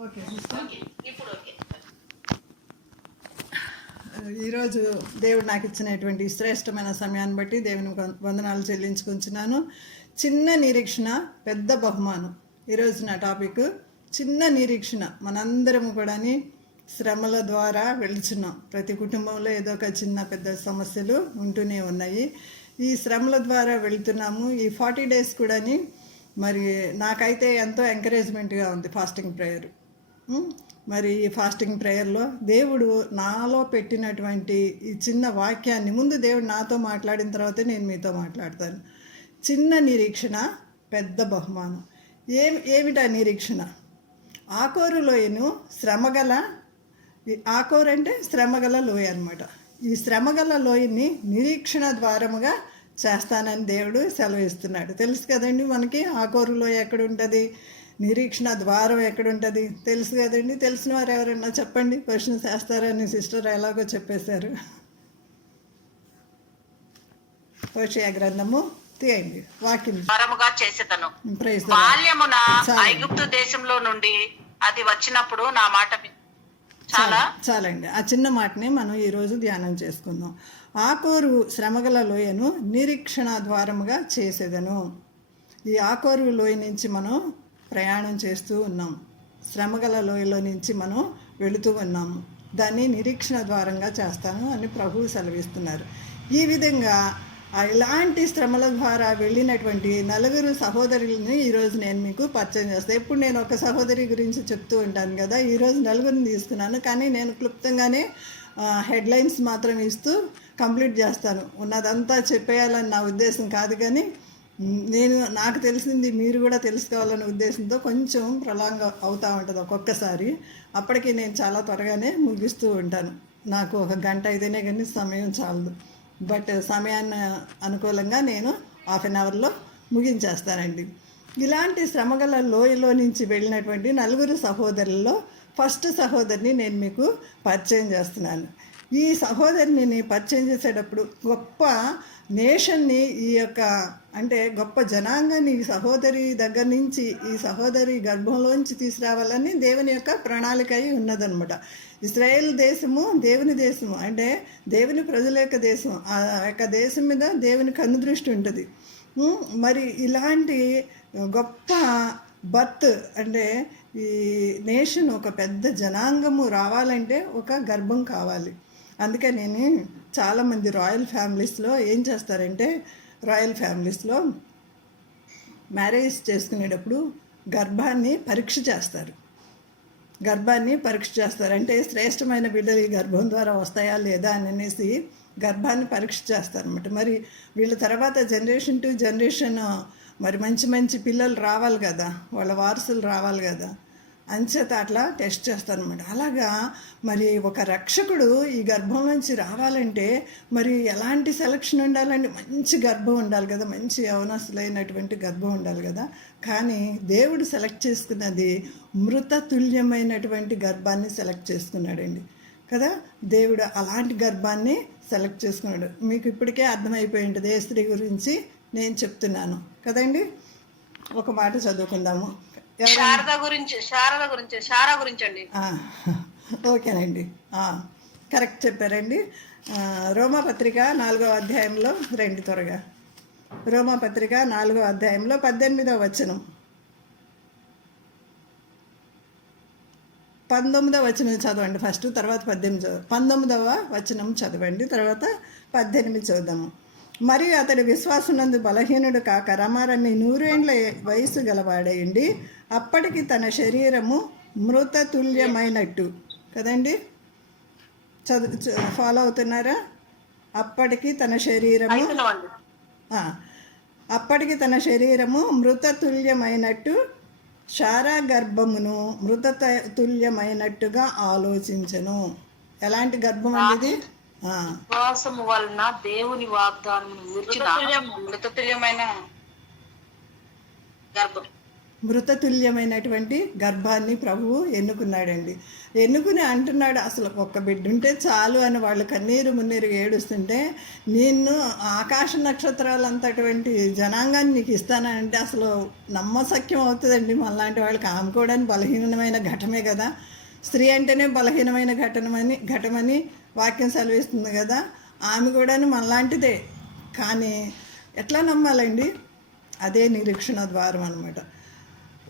Okay sister. ఇప్పుడు okay. ఈరోజు దేవుడు నాకు ఇచ్చినటువంటి శ్రేష్టమైన సమయాన్ని బట్టి దేవుని వందనాలు చెల్లించుకుంటున్నాను. చిన్న నిరీక్షణ పెద్ద బహుమానం. ఈరోజు నా టాపిక్ చిన్న నిరీక్షణ. మనందరం కూడా శ్రమల ద్వారా వెళ్తున్నాం. ప్రతి కుటుంబంలో ఏదో ఒక చిన్న పెద్ద సమస్యలు ఉంటూనే ఉన్నాయి. ఈ శ్రమల ద్వారా వెళ్తున్నాము. ఈ 40 days కూడా మరి నాకైతే ఎంతో ఎంకరేజ్మెంట్గా ఉంది ఫాస్టింగ్ ప్రేయర్. మరి ఈ ఫాస్టింగ్ ప్రేయర్లో దేవుడు నాలో పెట్టినటువంటి ఈ చిన్న వాక్యాన్ని ముందు దేవుడు నాతో మాట్లాడిన తర్వాత నేను మీతో మాట్లాడతాను. చిన్న నిరీక్షణ పెద్ద బహుమానం. ఏమిటా నిరీక్షణ? ఆకోరు లోయను శ్రమగల, ఆకోరు అంటే శ్రమగల లోయ అనమాట. ఈ శ్రమగల లోయని నిరీక్షణ ద్వారముగా చేస్తానని దేవుడు సెలవిస్తున్నాడు. తెలుసు కదండి మనకి ఆకోరు లోయ ఎక్కడ ఉంటుంది, నిరీక్షణ ద్వారం ఎక్కడుంటుంది తెలుసు కదండి. తెలిసిన వారు ఎవరన్నా చెప్పండి. క్వశ్చన్స్ వేస్తారని సిస్టర్ ఎలాగో చెప్పేశారు. హోషేయ గ్రంథము తీయండి వాక్యం. చేసేదను బాల్యమున ఐగుప్తు దేశంలో నుండి అది వచ్చినప్పుడు నా మాట చాలండి. ఆ చిన్న మాటని మనం ఈరోజు ధ్యానం చేసుకుందాం. ఆకోరు శ్రమగల లోయను నిరీక్షణ ద్వారముగా చేసేదను. ఈ ఆకోరు లోయ నుంచి మనం ప్రయాణం చేస్తూ ఉన్నాం. శ్రమగల లోయలో నుంచి మనం వెళుతూ ఉన్నాము. దాన్ని నిరీక్షణ ద్వారంగా చేస్తాను అని ప్రభువు సెలవిస్తున్నారు. ఈ విధంగా ఇలాంటి శ్రమల ద్వారా వెళ్ళినటువంటి 4 సహోదరులని ఈరోజు నేను మీకు పరిచయం చేస్తాను. ఎప్పుడు నేను ఒక సహోదరి గురించి చెప్తూ ఉంటాను కదా, ఈరోజు 4 తీసుకున్నాను. కానీ నేను క్లుప్తంగానే హెడ్లైన్స్ మాత్రం ఇస్తూ కంప్లీట్ చేస్తాను. ఉన్నదంతా చెప్పేయాలని నా ఉద్దేశం కాదు, కానీ నాకు తెలిసింది మీరు కూడా తెలుసుకోవాలనే ఉద్దేశంతో కొంచెం ప్రలాంగ్ అవుతూ ఉంటుంది ఒక్కొక్కసారి. అప్పటికి నేను చాలా త్వరగానే ముగిస్తూ ఉంటాను. నాకు 1 గంట అయితేనే కానీ సమయం చాలదు. బట్ సమయాన్ని అనుకూలంగా నేను 1/2 అవర్లో ముగించేస్తానండి. ఇలాంటి శ్రమగల లోయలో నుంచి వెళ్ళినటువంటి 4 సహోదరుల్లో ఫస్ట్ సహోదరిని నేను మీకు పరిచయం చేస్తున్నాను. ఈ సహోదరిని పరిచయం చేసేటప్పుడు గొప్ప నేషన్ని, ఈ యొక్క అంటే గొప్ప జనాంగాన్ని ఈ సహోదరి దగ్గర నుంచి, ఈ సహోదరి గర్భంలోంచి తీసుకురావాలని దేవుని యొక్క ప్రణాళిక అయి ఉన్నదనమాట. ఇశ్రాయేల్ దేశము దేవుని దేశము, అంటే దేవుని ప్రజల యొక్క దేశం. ఆ యొక్క దేశం మీద దేవుని కన్నుదృష్టి ఉంటుంది. మరి ఇలాంటి గొప్ప బర్త్, అంటే ఈ నేషన్, ఒక పెద్ద జనాంగము రావాలంటే ఒక గర్భం కావాలి. అందుకే నేను చాలామంది రాయల్ ఫ్యామిలీస్లో ఏం చేస్తారంటే, రాయల్ ఫ్యామిలీస్లో మ్యారేజ్ చేసుకునేటప్పుడు గర్భాన్ని పరీక్ష చేస్తారు. అంటే శ్రేష్టమైన బిడ్డలు ఈ గర్భం ద్వారా వస్తాయా లేదా అని అనేసి గర్భాన్ని పరీక్ష చేస్తారన్నమాట. మరి వీళ్ళ తర్వాత జనరేషన్ టు జనరేషన్ మరి మంచి మంచి పిల్లలు రావాలి కదా, వాళ్ళ వారసులు రావాలి కదా, అంచేత అట్లా టెస్ట్ చేస్తారనమాట. అలాగా మరి ఒక రక్షకుడు ఈ గర్భం నుంచి రావాలంటే మరి ఎలాంటి సెలక్షన్ ఉండాలంటే మంచి గర్భం ఉండాలి కదా, మంచి యవనస్తులైనటువంటి గర్భం ఉండాలి కదా. కానీ దేవుడు సెలెక్ట్ చేసుకున్నది మృతతుల్యమైనటువంటి గర్భాన్ని సెలెక్ట్ చేసుకున్నాడండి కదా. దేవుడు అలాంటి గర్భాన్ని సెలెక్ట్ చేసుకున్నాడు. మీకు ఇప్పటికే అర్థమైపోయి ఉంటుంది ఏ స్త్రీ గురించి నేను చెప్తున్నాను కదండి. ఒక మాట చదువుకుందాము. శారద గురించి అండి. ఓకేనండి, కరెక్ట్ చెప్పారండి. రోమాపత్రిక 4వ అధ్యాయంలో రండి త్వరగా. రోమాపత్రిక 4వ అధ్యాయంలో 18వ వచనం, 19వ వచనం చదవండి ఫస్ట్, తర్వాత 19వ వచనం చదవండి, తర్వాత 18 చదువుదాము. మరియు అతడి విశ్వాసనందు బలహీనుడు కాక రమారని 100 ఏండ్ల వయసు గలవాడేయండి. అప్పటికి తన శరీరము మృతతుల్యమైనట్టు కదండి. ఫాలో అవుతున్నారా? అప్పటికి తన శరీరము మృతతుల్యమైనట్టు, శారా గర్భమును మృతతుల్యమైనట్టుగా ఆలోచించను. ఎలాంటి గర్భం అనేది? విశ్వాసము వలన దేవుని వాగ్దానమును మృతతుల్యమైన గర్భం. మృతతుల్యమైనటువంటి గర్భాన్ని ప్రభువు ఎన్నుకున్నాడండి. ఎన్నుకుని అంటున్నాడు, అసలు ఒక్క బిడ్డ ఉంటే చాలు అని వాళ్ళు కన్నీరు మున్నీరు ఏడుస్తుంటే, నిన్ను ఆకాశ నక్షత్రాలంతటువంటి జనాంగాన్ని నీకు ఇస్తానంటే అసలు నమ్మశక్యం అవుతుందండి. మనలాంటి వాళ్ళకి ఆమెకోవడానికి బలహీనమైన ఘటమే కదా. స్త్రీ అంటేనే బలహీనమైన ఘటమని వాక్యం సెలవిస్తుంది కదా. ఆమె కూడా మనలాంటిదే. కానీ ఎట్లా నమ్మాలండి? అదే నిరీక్షణ ద్వారం అన్నమాట.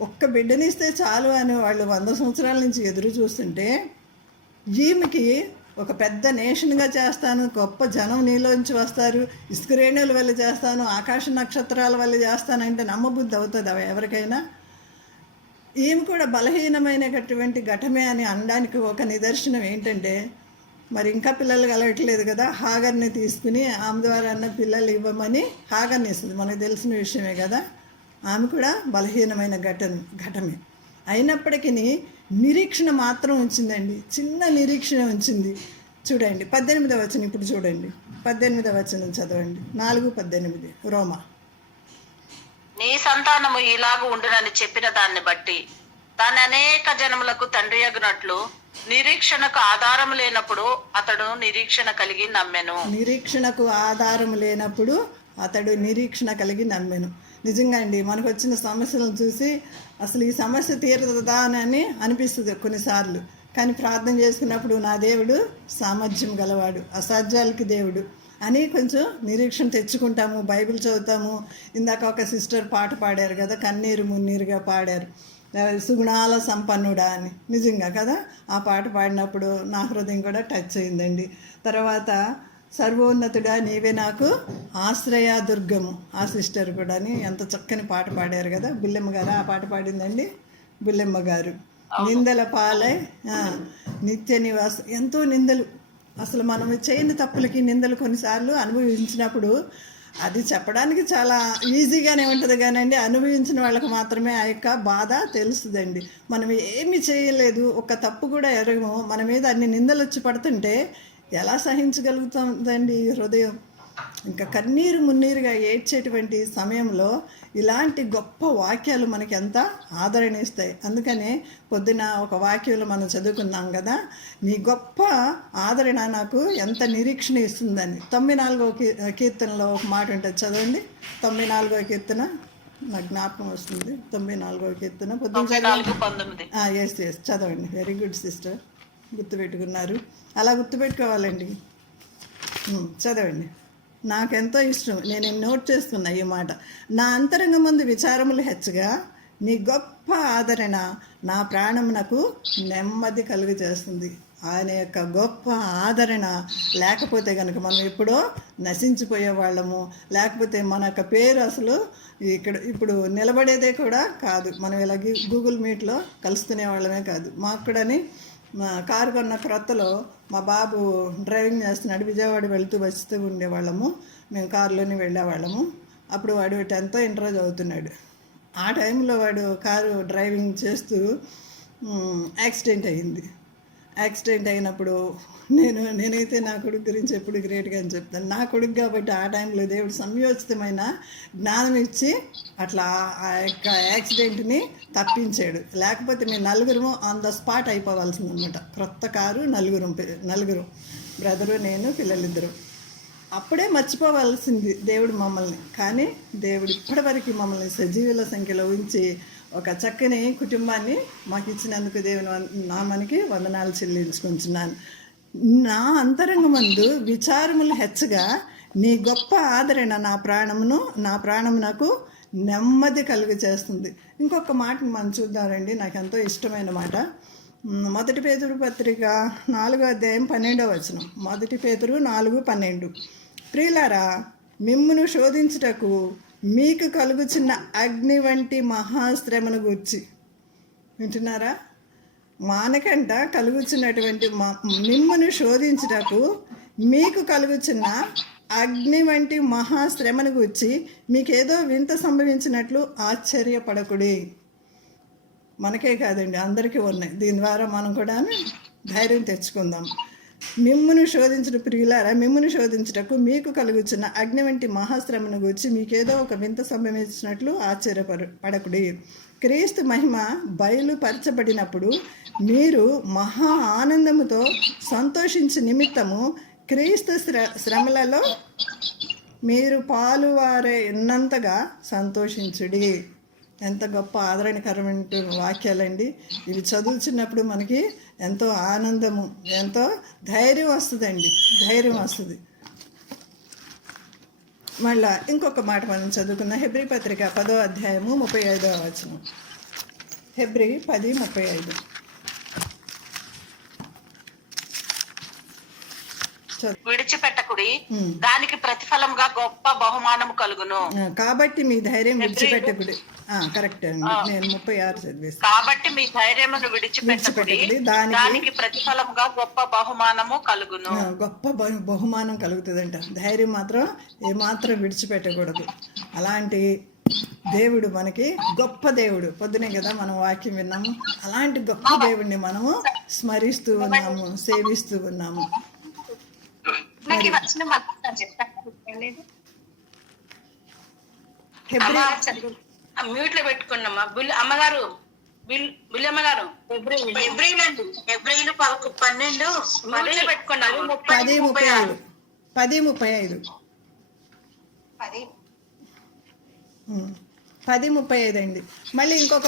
ఒక్క బిడ్డనిస్తే చాలు అని వాళ్ళు 100 సంవత్సరాల నుంచి ఎదురు చూస్తుంటే, ఈమెకి ఒక పెద్ద నేషన్గా చేస్తాను, గొప్ప జనం నీలోంచి వస్తారు, ఇసుకరేణుల వల్ల చేస్తాను, ఆకాశ నక్షత్రాల వల్ల చేస్తానంటే నమ్మబుద్ధి అవుతుంది ఎవరికైనా? ఈమె కూడా బలహీనమైనటువంటి ఘటమే అని అనడానికి ఒక నిదర్శనం ఏంటంటే, మరి ఇంకా పిల్లలు కలగట్లేదు కదా, హాగర్ని తీసుకుని ఆమె ద్వారా అన్న పిల్లలు ఇవ్వమని హాగర్ని ఇస్తుంది. మనకు తెలిసిన విషయమే కదా. ఆమె కూడా బలహీనమైన ఘటమే అయినప్పటికీ నిరీక్షణ మాత్రం ఉంచిందండి. చిన్న నిరీక్షణ ఉంచింది. చూడండి 18వ వచనం. ఇప్పుడు చూడండి 18వ వచనం చదవండి. 4:18 రోమా. నీ సంతానము ఇలాగూ ఉండునని చెప్పిన దాన్ని బట్టి తాను అనేక జనములకు తండ్రి అగునట్లు నిరీక్షణకు ఆధారం లేనప్పుడు అతడు నిరీక్షణ కలిగి నమ్మెను. నిరీక్షణకు ఆధారం లేనప్పుడు అతడు నిరీక్షణ కలిగి నమ్మెను. నిజంగా అండి, మనకు వచ్చిన సమస్యలను చూసి అసలు ఈ సమస్య తీరుతుందా అని అనిపిస్తుంది కొన్నిసార్లు. కానీ ప్రార్థన చేసుకున్నప్పుడు నా దేవుడు సామర్థ్యం గలవాడు, అసాధ్యాలకి దేవుడు అని కొంచెం నిరీక్షణ తెచ్చుకుంటాము. బైబిల్ చదువుతాము. ఇందాక ఒక సిస్టర్ పాట పాడారు కదా, కన్నీరు మున్నీరుగా పాడారు, సుగుణాల సంపన్నుడా అని. నిజంగా కదా, ఆ పాట పాడినప్పుడు నా హృదయం కూడా టచ్ అయిందండి. తర్వాత సర్వోన్నతుడా నీవే నాకు ఆశ్రయ దుర్గము, ఆ సిస్టర్ కూడా ఎంత చక్కని పాట పాడారు కదా. బుల్లెమ్మ గారు ఆ పాట పాడిందండి, బుల్లెమ్మ గారు. నిందల పాలై నిత్య నివాస. ఎంతో నిందలు, అసలు మనం చేయని తప్పులకి నిందలు కొన్నిసార్లు అనుభవించినప్పుడు అది చెప్పడానికి చాలా ఈజీగానే ఉంటుంది కానండి, అనుభవించిన వాళ్ళకి మాత్రమే ఆ యొక్క బాధ తెలుస్తుందండి. మనం ఏమి చేయలేదు, ఒక తప్పు కూడా ఎరగము, మన మీద అన్ని నిందలు వచ్చి పడుతుంటే ఎలా సహించగలుగుతుందండి హృదయం? ఇంకా కన్నీరు మున్నీరుగా ఏడ్చేటువంటి సమయంలో ఇలాంటి గొప్ప వాక్యాలు మనకి ఎంత ఆదరణ ఇస్తాయి. అందుకనే పొద్దున ఒక వాక్యంలో మనం చదువుకున్నాం కదా, నీ గొప్ప ఆదరణ నాకు ఎంత నిరీక్షణ ఇస్తుందని. 94వ కీర్తనలో ఒక మాట ఉంటుంది, చదవండి. 94వ కీర్తన నాకు జ్ఞాపకం వస్తుంది. 94వ కీర్తన పొద్దున ఎస్ చదవండి. వెరీ గుడ్ సిస్టర్, గుర్తుపెట్టుకున్నారు. అలా గుర్తుపెట్టుకోవాలండి. చదవండి. నాకెంతో ఇష్టం, నేను నోట్ చేస్తున్నా ఈ మాట. నా అంతరంగ ముందు విచారములు హెచ్చగా నీ గొప్ప ఆదరణ నా ప్రాణమునకు నెమ్మది కలుగు చేస్తుంది. ఆయన యొక్క గొప్ప ఆదరణ లేకపోతే కనుక మనం ఎప్పుడో నశించిపోయే వాళ్ళము, లేకపోతే మన యొక్క పేరు అసలు ఇప్పుడు నిలబడేదే కూడా కాదు. మనం ఇలా గూగుల్ మీట్లో కలుసుకునే వాళ్ళమే కాదు. మాకు కూడాని కారు కొన్న క్రొత్తలో మా బాబు డ్రైవింగ్ చేస్తున్నాడు. విజయవాడ వెళుతూ వస్తూ ఉండేవాళ్ళము, మేము కారులోనే వెళ్ళేవాళ్ళము. అప్పుడు వాడు 10th ఇంటర్ చదువుతున్నాడు. ఆ టైంలో వాడు కారు డ్రైవింగ్ చేస్తూ యాక్సిడెంట్ అయ్యింది. యాక్సిడెంట్ అయినప్పుడు నేనైతే నా కొడుకు గురించి ఎప్పుడు గ్రేట్గా అని చెప్తాను. నా కొడుకు కాబట్టి ఆ టైంలో దేవుడు సంయోచితమైన జ్ఞానం ఇచ్చి అట్లా ఆ యొక్క యాక్సిడెంట్ని తప్పించాడు. లేకపోతే మేము నలుగురు ఆన్ ద స్పాట్ అయిపోవాల్సిందనమాట. క్రొత్త కారు, నలుగురు బ్రదరు, నేను, పిల్లలిద్దరు. అప్పుడే మర్చిపోవాల్సింది దేవుడు మమ్మల్ని. కానీ దేవుడు ఇప్పటివరకు మమ్మల్ని సజీవుల సంఖ్యలో ఉంచి ఒక చక్కని కుటుంబాన్ని మాకు ఇచ్చినందుకు దేవుని నామానికి వందనాలు చెల్లించుకుంటున్నాను. నా అంతరంగమందు విచారములు హెచ్చగా నీ గొప్ప ఆదరణ నా ప్రాణమునకు నెమ్మది కలుగు చేస్తుంది. ఇంకొక మాటని మనం చూద్దామండి, నాకు ఎంతో ఇష్టమైన మాట. 1 పేతురు పత్రిక 4వ అధ్యాయం 12వ వచనం. 1 పేతురు 4:12. ప్రియులారా, మిమ్మును శోధించుటకు మీకు కలుగుచున్న అగ్ని వంటి మహాశ్రమను గూర్చి. వింటున్నారా? మానకంట కలుగుచున్నటువంటి మిమ్మును శోధించుటకు మీకు కలుగుచున్న అగ్ని వంటి మహాశ్రమను గూర్చి మీకేదో వింత సంభవించినట్లు ఆశ్చర్యపడకుడి. మనకే కాదండి, అందరికీ ఉన్నాయి. దీని ద్వారా మనం కూడా ధైర్యం తెచ్చుకుందాం. మిమ్మును శోధించుట ప్రియులారా, మిమ్మును శోధించుటకు మీకు కలుగుచున్న అగ్ని వంటి మహాశ్రమను గూర్చి మీకేదో ఒక వింత సంభవించినట్లు ఆశ్చర్యపడకుడి. క్రీస్తు మహిమ బయలుపరచబడినప్పుడు మీరు మహా ఆనందముతో సంతోషించు నిమిత్తము క్రీస్తు శ్రమలలో మీరు పాలువారే ఉన్నంతగా సంతోషించుడి. ఎంత గొప్ప ఆదరణకరమైన వాక్యాలండి ఇవి. చదువుతున్నప్పుడు మనకి ఎంతో ఆనందము, ఎంతో ధైర్యం వస్తుందండి, ధైర్యం వస్తుంది. మళ్ళా ఇంకొక మాట మనం చదువుకుందాం. హెబ్రీ పత్రిక 10వ అధ్యాయము 35వ వచనం. హెబ్రీ 10:35. విడిచిపెట్టకుడి, దానికి ప్రతిఫలంగా గొప్ప బహుమానము కలుగును. కాబట్టి మీ ధైర్యం విడిచిపెట్టకుడి. కరెక్ట్ అండి, నేను 36 చదివేస్తాను. కాబట్టి మీ ధైర్యమును విడిచిపెట్టకుడి, దానికి ప్రతిఫలంగా గొప్ప బహుమానము కలుగును. గొప్ప బహుమానం కలుగుతుందంట. ధైర్యం మాత్రం ఏమాత్రం విడిచిపెట్టకూడదు. అలాంటి దేవుడు మనకి గొప్ప దేవుడు. పొద్దునే కదా మనం వాక్యం విన్నాము. అలాంటి గొప్ప దేవుడిని మనము స్మరిస్తూ ఉన్నాము, సేవిస్తూ ఉన్నాము. మ్యూట్ లో పెట్టుకున్నామా అమ్మగారు, అమ్మగారు 12 పెట్టుకున్నాము. 10:35 10:35 అండి. మళ్ళీ ఇంకొక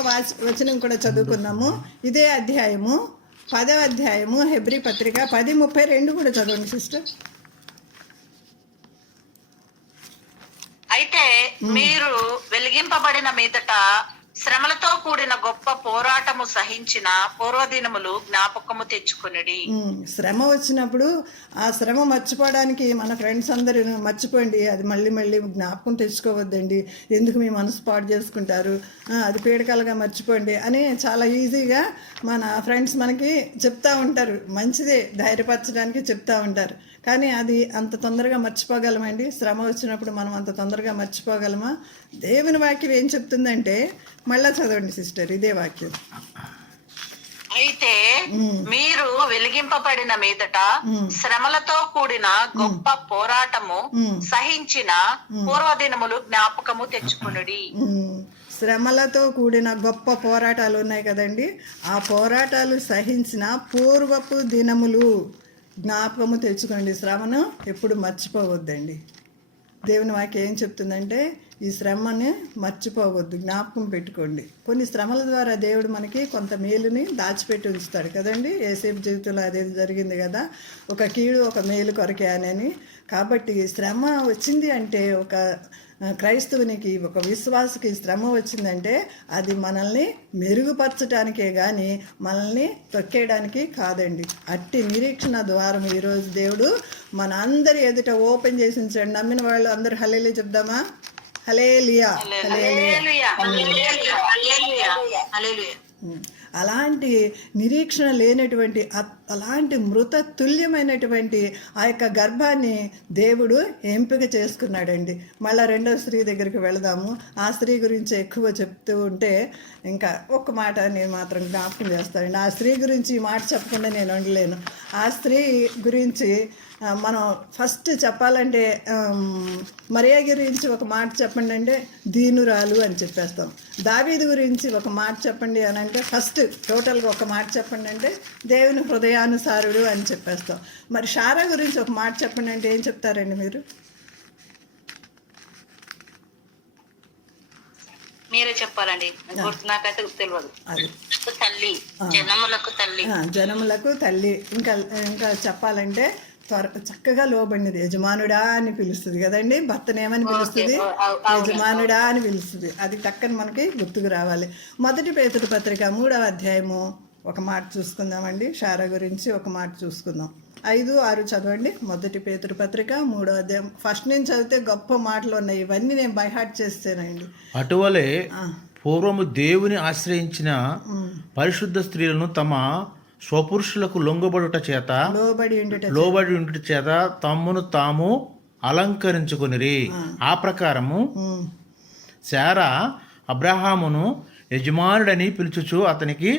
వచనం కూడా చదువుకున్నాము. ఇదే అధ్యాయము 10వ అధ్యాయము హెబ్రీ పత్రిక 10:32 కూడా చదవండి సిస్టర్. అయితే మీరు వెలిగింపబడిన మీదట శ్రమలతో కూడిన గొప్ప పోరాటము సహించిన పూర్వదినములు జ్ఞాపకము తెచ్చుకొనిడి. శ్రమ వచ్చినప్పుడు ఆ శ్రమ మర్చిపోవడానికి మన ఫ్రెండ్స్ అందరూ మర్చిపోండి, అది మళ్ళీ మళ్ళీ జ్ఞాపకం తెచ్చుకోవద్దండి, ఎందుకు మీ మనసు పాడు చేసుకుంటారు, అది పీడకలుగా మర్చిపోండి అని చాలా ఈజీగా మన ఫ్రెండ్స్ మనకి చెప్తా ఉంటారు. మంచిదే, ధైర్యపరచడానికి చెప్తా ఉంటారు. కానీ అది అంత తొందరగా మర్చిపోగలమండి? శ్రమ వచ్చినప్పుడు మనం అంత తొందరగా మర్చిపోగలమా? దేవుని వాక్యం ఏం చెప్తుందంటే, మళ్ళా చదవండి సిస్టర్ ఇదే వాక్యం. అయితే మీరు వెలిగింపబడిన మీదట శ్రమలతో కూడిన గొప్ప పోరాటము సహించిన పూర్వదినములు జ్ఞాపకము తెచ్చుకొనుడి. శ్రమలతో కూడిన గొప్ప పోరాటాలు ఉన్నాయి కదండి, ఆ పోరాటాలు సహించిన పూర్వపు దినములు జ్ఞాపకము తెచ్చుకోండి. శ్రమను ఎప్పుడు మర్చిపోవద్దండి. దేవుని వాక్యం ఏం చెప్తుందంటే, ఈ శ్రమని మర్చిపోవద్దు, జ్ఞాపకం పెట్టుకోండి. కొన్ని శ్రమల ద్వారా దేవుడు మనకి కొంత మేలుని దాచిపెట్టి ఉంచుతాడు కదండి. యేసేపు జీవితంలో అదే జరిగింది కదా, ఒక కీడు ఒక మేలు కొరకే అని. కాబట్టి శ్రమ వచ్చింది అంటే ఒక క్రైస్తవునికి, ఒక విశ్వాసకి శ్రమ వచ్చిందంటే అది మనల్ని మెరుగుపరచడానికే కానీ మనల్ని తొక్కేయడానికి కాదండి. అట్టి నిరీక్షణ ద్వారం ఈరోజు దేవుడు మన అందరి ఎదుట ఓపెన్ చేసి ఉంచాడు. నమ్మిన వాళ్ళు అందరూ హల్లెలూయా చెప్దామా? హల్లెలూయా, హల్లెలూయా. అలాంటి నిరీక్షణ లేనటువంటి, అలాంటి మృత తుల్యమైనటువంటి ఆ యొక్క గర్భాన్ని దేవుడు ఎంపిక చేసుకున్నాడండి. మళ్ళీ రెండవ స్త్రీ దగ్గరికి వెళదాము. ఆ స్త్రీ గురించి ఎక్కువ చెప్తూ ఉంటే ఇంకా ఒక్క మాట నేను మాత్రం జ్ఞాపకం చేస్తానండి. ఆ స్త్రీ గురించి ఈ మాట చెప్పకుండా నేను ఉండలేను. ఆ స్త్రీ గురించి మనం ఫస్ట్ చెప్పాలంటే, మరియా గురించి ఒక మాట చెప్పండి అంటే దీనురాలు అని చెప్పేస్తాం. దావీదు గురించి ఒక మాట చెప్పండి అని అంటే ఫస్ట్ టోటల్గా ఒక మాట చెప్పండి అంటే దేవుని హృదయానుసారుడు అని చెప్పేస్తాం. మరి శారా గురించి ఒక మాట చెప్పండి అంటే ఏం చెప్తారండి మీరు? మీరే చెప్పాలండి, నాకైతే తెలియదు. అది తల్లి, జనములకు తల్లి. ఇంకా చెప్పాలంటే చక్కగా లోబడినది, యజమానుడా అని పిలుస్తుంది కదండి. భర్తనేమని పిలుస్తుంది? యజమానుడా అని పిలుస్తుంది. అది టక్కని మనకి గుర్తుకు రావాలి. మొదటి పేతురు పత్రిక 3వ అధ్యాయము ఒక మాట చూసుకుందామండి. శారా గురించి ఒక మాట చూసుకుందాం. 5-6 చదవండి. మొదటి పేతురు పత్రిక 3వ అధ్యాయం. ఫస్ట్ నుంచి చదివితే గొప్ప మాటలు ఉన్నాయి. ఇవన్నీ నేను బై హార్ట్ చేస్తానండి. అటువలే పూర్వము దేవుని ఆశ్రయించిన పరిశుద్ధ స్త్రీలను తమ స్వపురుషులకు లోబడి ఉండుట చేత తమ్మును తాము అలంకరించుకొనిరి. ఆ ప్రకారము శారా అబ్రహామును యజమానుడని పిలుచుచు అతనికి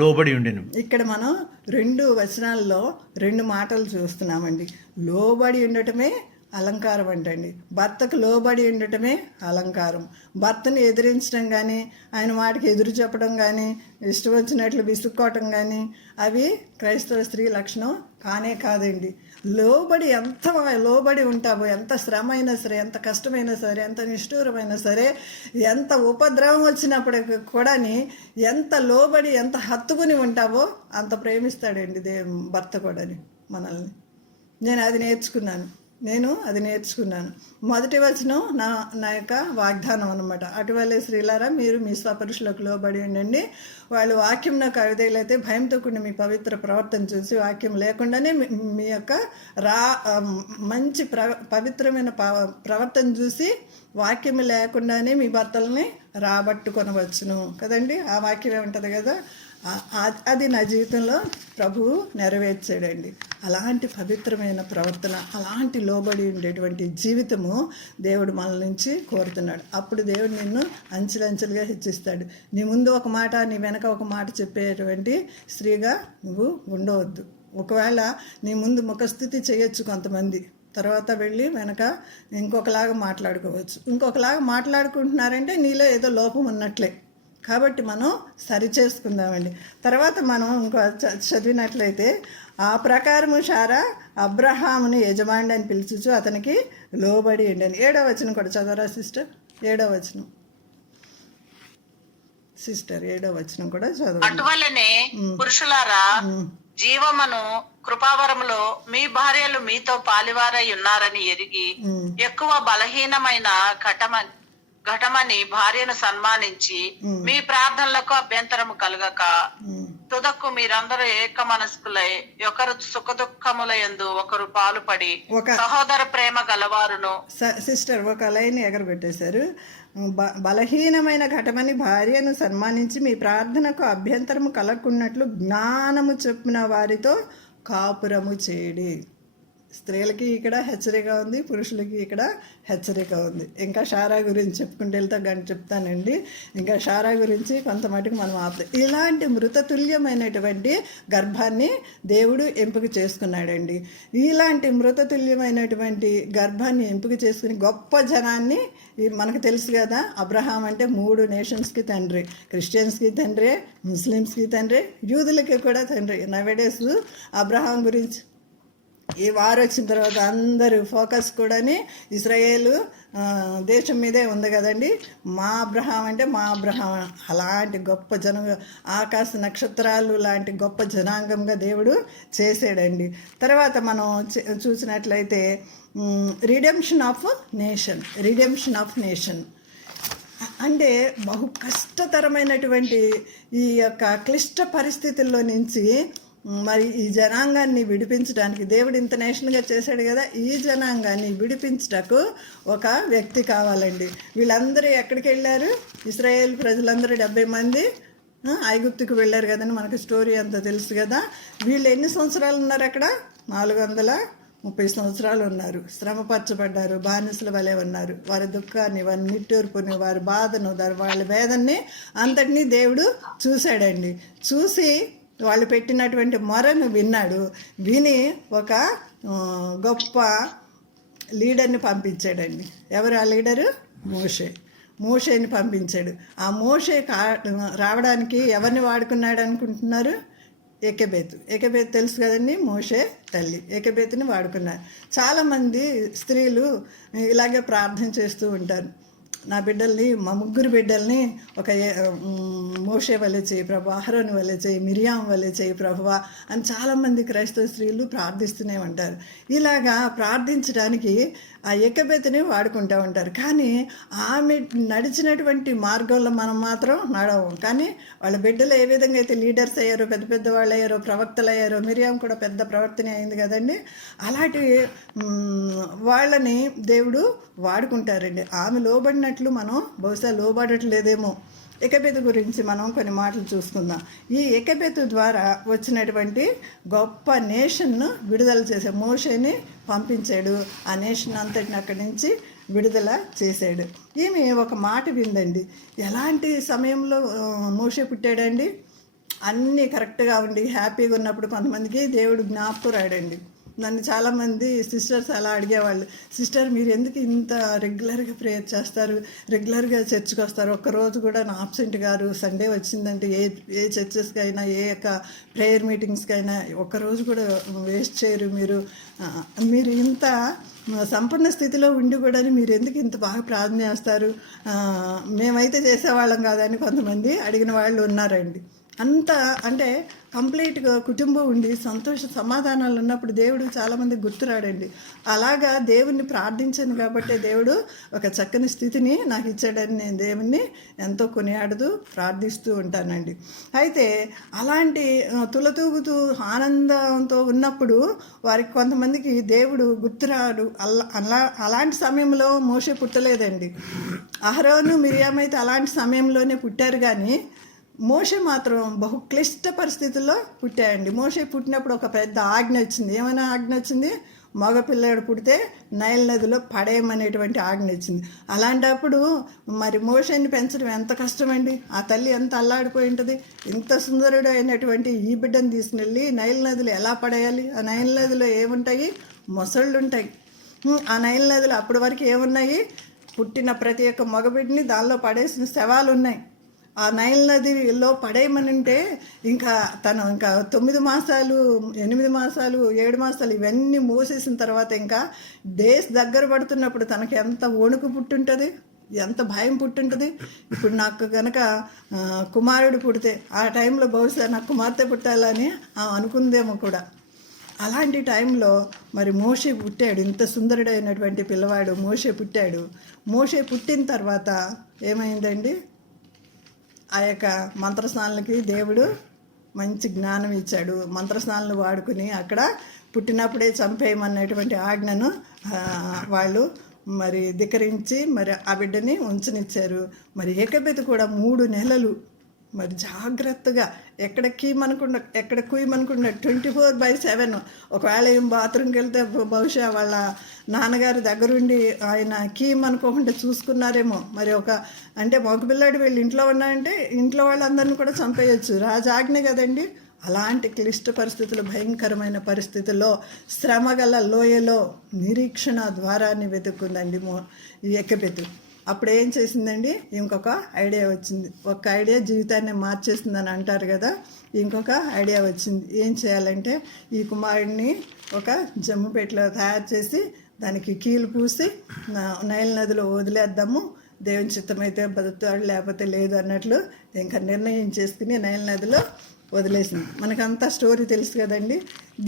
లోబడి ఉండెను. ఇక్కడ మనం 2 వచనాల్లో 2 మాటలు చూస్తున్నామండి. లోబడి ఉండటమే అలంకారం అంటండి. భర్తకు లోబడి ఉండటమే అలంకారం. భర్తను ఎదిరించడం కానీ, ఆయన మాటకి ఎదురు చెప్పడం కానీ, ఇష్టం వచ్చినట్లు విసుక్కోవటం కానీ అవి క్రైస్తవ స్త్రీ లక్షణం కానే కాదండి. ఎంత లోబడి ఉంటావో, ఎంత శ్రమ అయినా సరే, ఎంత కష్టమైనా సరే, ఎంత నిష్ఠూరమైనా సరే, ఎంత ఉపద్రవం వచ్చినప్పటికి కూడా ఎంత లోబడి ఎంత హత్తుకుని ఉంటావో అంత ప్రేమిస్తాడండి భర్త కూడాని మనల్ని. నేను అది నేర్చుకున్నాను. మొదటి వచనం నా యొక్క వాగ్దానం అనమాట. అటువలే స్త్రీలారా, మీరు మీ స్వపురుషులకు లోబడి ఉండండి. వాళ్ళు వాక్యం నాకు అవిధేయులైతే భయంతో కూడిన మీ పవిత్ర ప్రవర్తన చూసి, వాక్యం లేకుండానే మీ యొక్క మంచి పవిత్రమైన ప్రవర్తన చూసి వాక్యం లేకుండానే మీ భర్తల్ని రాబట్టుకొనవచ్చును కదండి. ఆ వాక్యం ఏముంటుంది కదా, అది నా జీవితంలో ప్రభువు నెరవేర్చాడండి. అలాంటి పవిత్రమైన ప్రవర్తన, అలాంటి లోబడి ఉండేటువంటి జీవితము దేవుడు మన నుంచి కోరుతున్నాడు. అప్పుడు దేవుడు నిన్ను అంచెలంచెలుగా హెచ్చిస్తాడు. నీ ముందు ఒక మాట, నీ వెనక ఒక మాట చెప్పేటువంటి స్త్రీగా నువ్వు ఉండవద్దు. ఒకవేళ నీ ముందు ముఖస్థుతి చేయొచ్చు కొంతమంది, తర్వాత వెళ్ళి వెనక ఇంకొకలాగా మాట్లాడుకుంటున్నారంటే నీలో ఏదో లోపం ఉన్నట్లే. కాబట్టి మనం సరి చేసుకుందామండి. తర్వాత మనం ఇంకో చదివినట్లయితే, ఆ ప్రకారము శారా అబ్రహాముని యజమాని అని పిలుచుచు అతనికి లోబడి ఉండని. 7వ వచనం కూడా చదవరా సిస్టర్? 7వ వచనం సిస్టర్ 7వ వచనం కూడా చదవ. అటువలనే పురుషులారా, జీవమును కృపావరములో మీ భార్యలు మీతో పాలివారై ఉన్నారని ఎరిగి ఎక్కువ బలహీనమైన ఘటమని భార్యను సన్మానించి మీ ప్రార్థనలకు అభ్యంతరము కలగక తుదకు మీరందరూ ఏక మనస్కులై ఒకరు సుఖ దుఃఖముల యందు ఒకరు పాలుపడి సహోదర ప్రేమ గలవారును. సిస్టర్ ఒక లైన్ ఎగరబెట్టేశారు. బలహీనమైన ఘటమని భార్యను సన్మానించి మీ ప్రార్థనకు అభ్యంతరము కలగకున్నట్లు జ్ఞానము చెప్పిన వారితో కాపురము చేయడి. స్త్రీలకి ఇక్కడ హెచ్చరిక ఉంది, పురుషులకి ఇక్కడ హెచ్చరిక ఉంది. ఇంకా శారా గురించి చెప్పుకుంటూ వెళ్తా గంట చెప్తానండి. ఇంకా శారా గురించి కొంత మటుకు మనం ఆపుతాం. ఇలాంటి మృతతుల్యమైనటువంటి గర్భాన్ని దేవుడు ఎంపిక చేసుకున్నాడండి. ఇలాంటి మృతతుల్యమైనటువంటి గర్భాన్ని ఎంపిక చేసుకుని గొప్ప జనాన్ని, మనకు తెలుసు కదా, అబ్రహాం అంటే 3 నేషన్స్కి తండ్రి. క్రిస్టియన్స్కి తండ్రి, ముస్లిమ్స్కి తండ్రి, యూదులకి కూడా తండ్రి. నవేడేస్ అబ్రహాం గురించి ఈ వారు వచ్చిన తర్వాత అందరూ ఫోకస్ కూడాని ఇజ్రాయేలు దేశం మీదే ఉంది కదండి. మా అబ్రహాం అంటే మా అబ్రహాం అలాంటి గొప్ప ఆకాశ నక్షత్రాలు లాంటి గొప్ప జనాంగంగా దేవుడు చేసాడండి. తర్వాత మనం చూసినట్లయితే రిడెంప్షన్ ఆఫ్ నేషన్ అంటే బహు కష్టతరమైనటువంటి ఈ యొక్క క్లిష్ట పరిస్థితుల్లో నుంచి మరి ఈ జనాంగాన్ని విడిపించడానికి దేవుడు ఇంత నేషన్గా చేశాడు కదా, ఈ జనాంగాన్ని విడిపించటకు ఒక వ్యక్తి కావాలండి. వీళ్ళందరూ ఎక్కడికి వెళ్ళారు? ఇశ్రాయేల్ ప్రజలందరూ 70 మంది ఐగుప్తుకు వెళ్ళారు కదండి, మనకు స్టోరీ అంతా తెలుసు కదా. వీళ్ళు ఎన్ని సంవత్సరాలు ఉన్నారు అక్కడ? 430 సంవత్సరాలు ఉన్నారు. శ్రమపరచబడ్డారు, బానిసల వలె ఉన్నారు. వారి దుఃఖాన్ని, వారి నిట్టూర్పుని, వారి బాధను, వాళ్ళ వేదన్ని అంతటినీ దేవుడు చూశాడండి. చూసి వాళ్ళు పెట్టినటువంటి మొరను విని ఒక గొప్ప లీడర్ని పంపించాడండి. ఎవరు ఆ లీడరు? మోషేని పంపించాడు. ఆ మోషే రావడానికి ఎవరిని వాడుకున్నాడు అనుకుంటున్నారు? ఏకెబేతు తెలుసు కదండి, మోషే తల్లి. ఏకెబేతుని వాడుకున్నారు. చాలామంది స్త్రీలు ఇలాగే ప్రార్థన చేస్తూ ఉంటారు. నా బిడ్డల్ని, మా 3 బిడ్డల్ని ఒక మోషే వలె చేయి ప్రభు, అహరోను వలె చేయి, మిరియాం వలె చేయి ప్రభువా అని చాలామంది క్రైస్తవ స్త్రీలు ప్రార్థిస్తూనే ఉంటారు. ఇలాగా ప్రార్థించడానికి ఆ ఏకబేతని వాడుకుంటూ ఉంటారు. కానీ ఆమె నడిచినటువంటి మార్గంలో మనం మాత్రం నడవం. కానీ వాళ్ళ బిడ్డలు ఏ విధంగా అయితే లీడర్స్ అయ్యారో, పెద్ద పెద్ద వాళ్ళు అయ్యారో, ప్రవక్తలు అయ్యారో, మిరియాం కూడా పెద్ద ప్రవర్తన అయింది కదండి, అలాంటి వాళ్ళని దేవుడు వాడుకుంటారండి. ఆమె లోబడినట్లు మనం బహుశా లోబడట్లేదేమో. ఏకబేతు గురించి మనం కొన్ని మాటలు చూసుకుందాం. ఈ ఏకబేతు ద్వారా వచ్చినటువంటి గొప్ప నేషన్ను విడుదల చేసే మోషేని పంపించాడు. ఆ నేషన్ అంతటిని అక్కడి నుంచి విడుదల చేశాడు. ఈమె ఒక మాట విందండి. ఎలాంటి సమయంలో మోషే పుట్టాడండి? అన్నీ కరెక్ట్గా ఉండి హ్యాపీగా ఉన్నప్పుడు కొంతమందికి దేవుడు జ్ఞాపకం రాడండి. నన్ను చాలామంది సిస్టర్స్ అలా అడిగేవాళ్ళు, సిస్టర్ మీరు ఎందుకు ఇంత రెగ్యులర్గా ప్రేయర్ చేస్తారు, రెగ్యులర్గా చర్చ్కి వస్తారు, ఒక్కరోజు కూడా నా ఆబ్సెంట్ గారు, సండే వచ్చిందంటే ఏ చర్చెస్కి అయినా ఏ యొక్క ప్రేయర్ మీటింగ్స్కి అయినా ఒక్కరోజు కూడా వేస్ట్ చేయరు మీరు ఇంత సంపన్న స్థితిలో ఉండి కూడా మీరు ఎందుకు ఇంత బాగా ప్రార్థన చేస్తారు, మేమైతే చేసేవాళ్ళం కాదని కొంతమంది అడిగిన వాళ్ళు ఉన్నారండి. అంత అంటే కంప్లీట్గా కుటుంబం ఉండి సంతోష సమాధానాలు ఉన్నప్పుడు దేవుడు చాలామంది గుర్తురాడండి. అలాగా దేవుణ్ణి ప్రార్థించాను కాబట్టి దేవుడు ఒక చక్కని స్థితిని నాకు ఇచ్చాడని నేను దేవుణ్ణి ఎంతో కొనియాడుతూ ప్రార్థిస్తూ ఉంటానండి. అయితే అలాంటి తులతూగుతూ ఆనందంతో ఉన్నప్పుడు వారికి కొంతమందికి దేవుడు గుర్తురాడు. అలాంటి సమయంలో మోషే పుట్టలేదండి. అహరోను మిరియామైతే అలాంటి సమయంలోనే పుట్టారు, కానీ మోషే మాత్రం బహు క్లిష్ట పరిస్థితుల్లో పుట్టాయండి. మోషే పుట్టినప్పుడు ఒక పెద్ద ఆజ్ఞ వచ్చింది. ఏమైనా ఆజ్ఞ వచ్చింది? మగపిల్లాడు పుడితే నైల్ నదిలో పడేయమనేటువంటి ఆజ్ఞ వచ్చింది. అలాంటప్పుడు మరి మోషేని పెంచడం ఎంత కష్టమండి. ఆ తల్లి ఎంత అల్లాడిపోయి ఉంటుంది. ఇంత సుందరుడు అయినటువంటి ఈ బిడ్డను తీసుకుని నైల్ నదిలో ఎలా పడేయాలి? ఆ నైల్ నదిలో ఏముంటాయి? మొసళ్ళు ఉంటాయి. ఆ నైల్ నదిలో అప్పటి వరకు ఏమున్నాయి? పుట్టిన ప్రతి ఒక్క మగబిడ్డని దానిలో పడేసిన శవాలు ఉన్నాయి. ఆ నైల్ నదిలో పడేయమనంటే ఇంకా తను ఇంకా 9 మాసాలు 8 మాసాలు 7 మాసాలు ఇవన్నీ మోసేసిన తర్వాత ఇంకా డేస్ దగ్గర పడుతున్నప్పుడు తనకి ఎంత వణుకు పుట్టుంటుంది, ఎంత భయం పుట్టుంటుంది. ఇప్పుడు నాకు కనుక కుమారుడు పుడితే ఆ టైంలో బహుశా నాకు కుమార్తె పుట్టాలని అనుకుందేమో కూడా. అలాంటి టైంలో మరి మోషే పుట్టాడు. ఇంత సుందరుడైనటువంటి పిల్లవాడు మోషే పుట్టాడు. మోషే పుట్టిన తర్వాత ఏమైందండి? ఆ యొక్క మంత్రస్నానాలకి దేవుడు మంచి జ్ఞానం ఇచ్చాడు. మంత్రస్నానాలు వాడుకుని అక్కడ పుట్టినప్పుడే చంపేయమన్నటువంటి ఆజ్ఞను వాళ్ళు మరి ధిక్కరించి మరి ఆ బిడ్డని ఉంచనిచ్చారు. మరి ఏకబెతు కూడా 3 నెలలు మరి జాగ్రత్తగా ఎక్కడ కుయ్యమనుకుండా 24/7 ఒకవేళ ఏం బాత్రూమ్కి వెళ్తే బహుశా వాళ్ళ నాన్నగారు దగ్గరుండి ఆయన కీమనుకోకుండా చూసుకున్నారేమో. మరి అంటే మగపిల్లాడు వీళ్ళు ఇంట్లో ఉన్నాయంటే ఇంట్లో వాళ్ళందరినీ కూడా చంపేయచ్చు, రాజాజ్ఞ కదండి. అలాంటి క్లిష్ట పరిస్థితులు, భయంకరమైన పరిస్థితుల్లో, శ్రమగల లోయలో నిరీక్షణ ద్వారాన్ని వెతుక్కుందండి ఈ ఎక్కబెతు. అప్పుడు ఏం చేసిందండి? ఇంకొక ఐడియా వచ్చింది. ఒక ఐడియా జీవితాన్ని మార్చేసిందని అంటారు కదా, ఇంకొక ఐడియా వచ్చింది. ఏం చేయాలంటే ఈ కుమారుడిని ఒక జమ్ముపేటలో తయారు చేసి దానికి కీలు పూసి నైల్ నదిలో వదిలేద్దాము, దేవుని చిత్తమైతే బతుకుతాడు లేకపోతే లేదు అన్నట్లు ఇంకా నిర్ణయం చేసుకుని నైల్ నదిలో వదిలేసింది. మనకంతా స్టోరీ తెలుసు కదండి.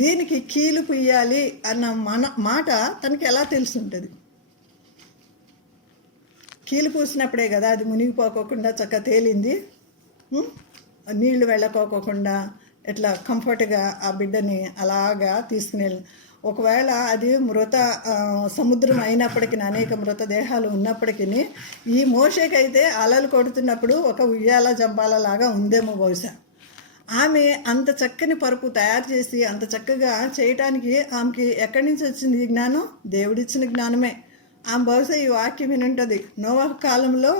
దీనికి కీలు పుయ్యాలి అన్న మాట తనకి ఎలా తెలిసి ఉంటుంది? కీలు పూసినప్పుడే కదా అది మునిగిపోకోకుండా చక్కగా తేలింది. నీళ్లు వెళ్ళకోకుండా ఎట్లా కంఫర్ట్గా ఆ బిడ్డని అలాగా తీసుకుని ఒకవేళ అది సముద్రం అయినప్పటికీ, అనేక మృతదేహాలు ఉన్నప్పటికీ ఈ మోషేకైతే అలలు కొడుతున్నప్పుడు ఒక ఉయ్యాల జంపాల లాగా ఉందేమో బహుశా. ఆమె అంత చక్కని పరుపు తయారు చేసి అంత చక్కగా చేయటానికి ఆమెకి ఎక్కడి నుంచి వచ్చింది ఈ జ్ఞానం? దేవుడిచ్చిన జ్ఞానమే. ఆమె బహుశా ఈ వాక్యం వినుంటుంది. నోవాహు కాలంలో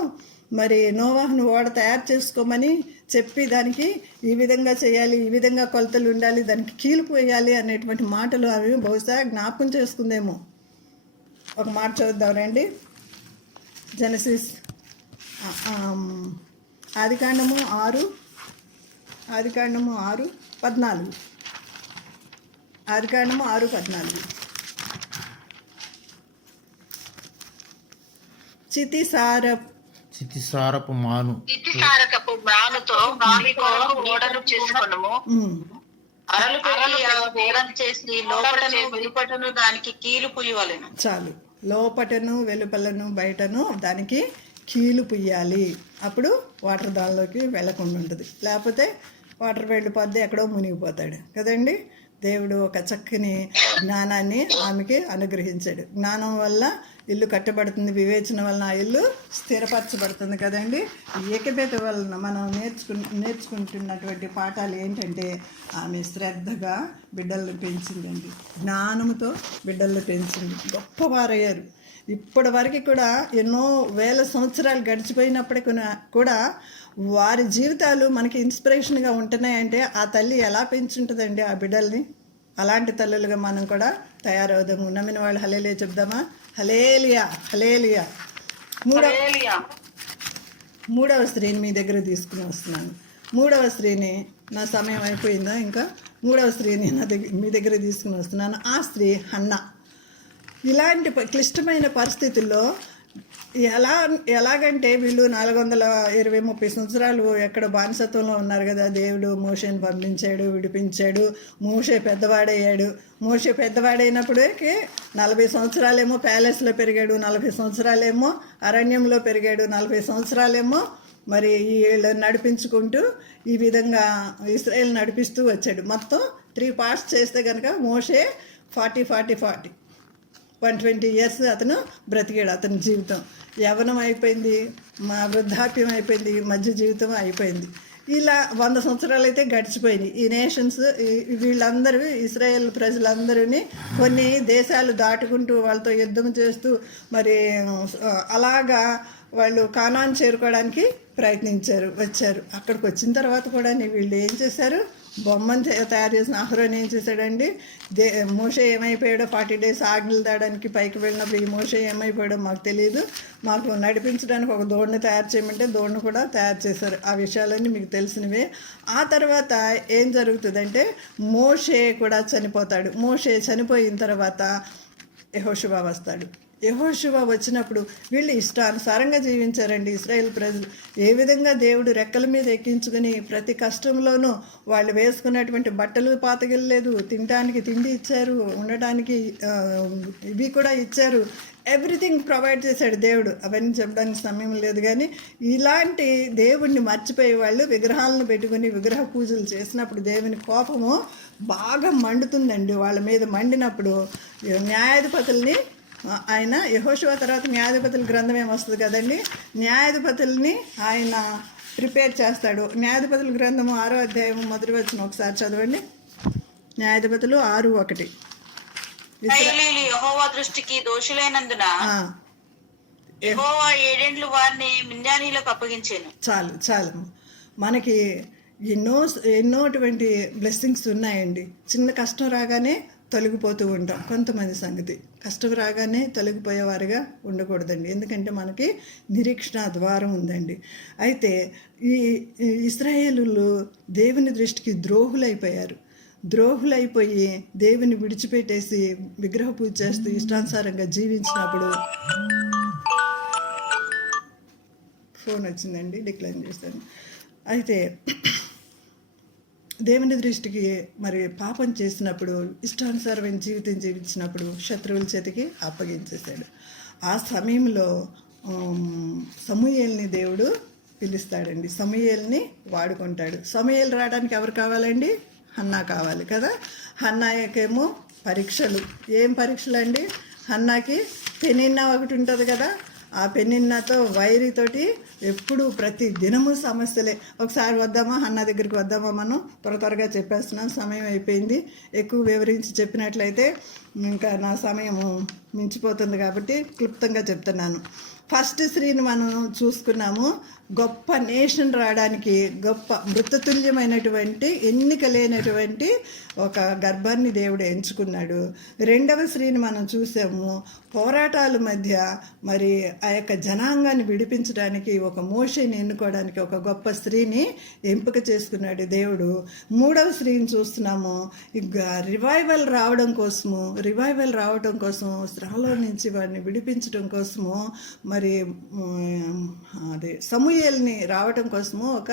మరి నోవాహును ఓడ తయారు చేసుకోమని చెప్పి దానికి ఈ విధంగా చేయాలి, ఈ విధంగా కొలతలు ఉండాలి, దానికి కీలు పోయాలి అనేటువంటి మాటలు అవి బహుశా జ్ఞాపకం చేసుకుందేమో. ఒక మాట చదువుదాం రండి. జెనసిస్ ఆదికాండము 6:14. ఆదికాండము 6:14. చితిసారపు మానుతో ఓడను చేసుకొనుము. ఓడను చేసి లోపటను వెలుపటను దానికి కీలు పుయ్యవలెను. చాలు, లోపటను వెలుపలను బయటను దానికి కీలు పుయ్యాలి. అప్పుడు వాటర్ దానిలోకి వెళ్ళకుండా ఉంటుంది. లేకపోతే వాటర్ వెళ్ళిపోద్ది, ఎక్కడో మునిగిపోతాడు కదండి. దేవుడు ఒక చక్కని జ్ఞానాన్ని ఆమెకి అనుగ్రహించాడు. జ్ఞానం వల్ల ఇల్లు కట్టబడుతుంది, వివేచన వలన ఆ ఇల్లు స్థిరపరచబడుతుంది కదండి. ఏకబేత వలన మనం నేర్చుకుంటున్నటువంటి పాఠాలు ఏంటంటే ఆమె శ్రద్ధగా బిడ్డలను పెంచిందండి. జ్ఞానంతో బిడ్డలను పెంచింది, గొప్పవారయ్యారు. ఇప్పటి వరకు కూడా ఎన్నో వేల సంవత్సరాలు గడిచిపోయినప్పటికీ కూడా వారి జీవితాలు మనకి ఇన్స్పిరేషన్గా ఉంటున్నాయంటే ఆ తల్లి ఎలా పెంచుంటుందండి ఆ బిడ్డల్ని. అలాంటి తల్లులుగా మనం కూడా తయారవుదాము. నమ్మిన వాళ్ళు హల్లెలూయా చెప్దామా? హల్లెలూయా, హల్లెలూయా. మూడవ స్త్రీని మీ దగ్గర తీసుకుని వస్తున్నాను. మూడవ స్త్రీని, నా సమయం అయిపోయిందా? ఇంకా మూడవ స్త్రీని మీ దగ్గర తీసుకుని వస్తున్నాను. ఆ స్త్రీ హన్నా. ఇలాంటి క్లిష్టమైన పరిస్థితుల్లో ఎలాగంటే వీళ్ళు 420-30 సంవత్సరాలు ఎక్కడ బానిసత్వంలో ఉన్నారు కదా. దేవుడు మోషేని పంపించాడు, విడిపించాడు. మోషే పెద్దవాడయ్యాడు. మోషే పెద్దవాడైనప్పుడే 40 సంవత్సరాలేమో ప్యాలెస్లో పెరిగాడు, 40 సంవత్సరాలేమో అరణ్యంలో పెరిగాడు, 40 సంవత్సరాలేమో మరి వీళ్ళని నడిపించుకుంటూ ఈ విధంగా ఇశ్రాయేల్ నడిపిస్తూ వచ్చాడు. మొత్తం 3 పార్ట్స్ చేస్తే కనుక మోషే 40 120 ఇయర్స్ అతను బ్రతికాడు. అతని జీవితం యవ్వనం అయిపోయింది, వృద్ధాప్యం అయిపోయింది, మధ్య జీవితం అయిపోయింది. ఇలా 100 సంవత్సరాలు అయితే గడిచిపోయినాయి. ఈ నేషన్స్ వీళ్ళందరూ ఇశ్రాయేల్ ప్రజలందరినీ కొన్ని దేశాలు దాటుకుంటూ వాళ్ళతో యుద్ధం చేస్తూ మరి అలాగా వాళ్ళు కానాన్ చేరుకోవడానికి ప్రయత్నించారు, వచ్చారు. అక్కడికి వచ్చిన తర్వాత కూడా వీళ్ళు ఏం చేశారు? బొమ్మను తయారు చేసిన అహరోను ఏం చేశాడండి? మోషే ఏమైపోయాడో 40 డేస్ ఆజ్ఞలు దాడానికి పైకి వెళ్ళినప్పుడు ఈ మోషే ఏమైపోయాడో మాకు తెలియదు. మాకు నడిపించడానికి ఒక దోణిని తయారు చేయమంటే దోణిని కూడా తయారు చేశారు. ఆ విషయాలన్నీ మీకు తెలిసినవే. ఆ తర్వాత ఏం జరుగుతుందంటే మోషే కూడా చనిపోతాడు. మోషే చనిపోయిన తర్వాత యెహోషువ వస్తాడు. యెహోషువ వచ్చినప్పుడు వీళ్ళు ఇష్టానుసారంగా జీవించారండి ఇశ్రాయేల్ ప్రజలు. ఏ విధంగా దేవుడు రెక్కల మీద ఎక్కించుకుని ప్రతి కష్టంలోనూ వాళ్ళు వేసుకున్నటువంటి బట్టలు పాతగిల్లలేదు, తినడానికి తిండి ఇచ్చారు, ఉండటానికి ఇవి కూడా ఇచ్చారు. ఎవ్రీథింగ్ ప్రొవైడ్ చేశాడు దేవుడు. అవన్నీ చెప్పడానికి సమయం లేదు. కానీ ఇలాంటి దేవుణ్ణి మర్చిపోయే వాళ్ళు విగ్రహాలను పెట్టుకుని విగ్రహ పూజలు చేసినప్పుడు దేవుని కోపము బాగా మండుతుందండి. వాళ్ళ మీద మండినప్పుడు న్యాయాధిపతుల్ని ఆయన యెహోషువ తర్వాత న్యాయాధిపతుల గ్రంథం ఏమొస్తుంది కదండి, న్యాయాధిపతుల్ని ఆయన ప్రిపేర్ చేస్తాడు. న్యాయాధిపతుల గ్రంథము 6వ అధ్యాయం మొదటి వచనం ఒకసారి చదవండి. న్యాయాధిపతులు 6:1. యెహోవా దృష్టికి దోషులైనందున యెహోవా 7 ఏళ్ళు వారిని మిద్యానీయులకు అప్పగించాను. చాలు మనకి ఎన్నోటువంటి బ్లెస్సింగ్స్ ఉన్నాయండి. చిన్న కష్టం రాగానే తొలగిపోతూ ఉంటాం. కొంతమంది సంగతి కష్టం రాగానే తొలగిపోయేవారుగా ఉండకూడదండి. ఎందుకంటే మనకి నిరీక్షణ ద్వారం ఉందండి. అయితే ఈ ఇశ్రాయేలులు దేవుని దృష్టికి ద్రోహులైపోయి దేవుని విడిచిపెట్టేసి విగ్రహ పూజ చేస్తూ ఇష్టానుసారంగా జీవించినప్పుడు ఫోన్ వచ్చిందండి, డిక్లైన్ చేశాను. అయితే దేవుని దృష్టికి మరి పాపం చేసినప్పుడు ఇష్టానుసారమైన జీవితం జీవించినప్పుడు శత్రువుల చేతికి అప్పగించేశాడు. ఆ సమయంలో సమూయేలుని దేవుడు పిలుస్తాడండి. సమూయేలుని వాడుకుంటాడు. సమూయేలు రావడానికి ఎవరు కావాలండి? హన్నా కావాలి కదా. హన్నాకేమో పరీక్షలు. ఏం పరీక్షలు అండి? హన్నాకి పెనిన్నా ఒకటి ఉంటుంది కదా. ఆ పెనిన్నాతో వైరితోటి ఎప్పుడు ప్రతి దినము సమస్యలే. ఒకసారి వద్దామా హన్నా దగ్గరికి వద్దామా? మనం త్వరగా చెప్పేస్తున్నాం, సమయం అయిపోయింది. ఎక్కువ వివరించి చెప్పినట్లయితే ఇంకా నా సమయము మించిపోతుంది కాబట్టి క్లుప్తంగా చెప్తున్నాను. ఫస్ట్ స్త్రీని మనం చూసుకున్నాము. గొప్ప నేషన్ రావడానికి గొప్ప మృతతుల్యమైనటువంటి ఎన్నిక లేనటువంటి ఒక గర్భాన్ని దేవుడు ఎంచుకున్నాడు. రెండవ స్త్రీని మనం చూసాము. పోరాటాల మధ్య మరి ఆ యొక్క జనాంగాన్ని విడిపించడానికి ఒక మోషేని ఎన్నుకోవడానికి ఒక గొప్ప స్త్రీని ఎంపిక చేసుకున్నాడు దేవుడు. మూడవ స్త్రీని చూస్తున్నాము. రివైవల్ రావడం కోసం శ్రమలో నుంచి వాడిని విడిపించడం కోసము మరి అదే సమూయేలుని రావటం కోసము ఒక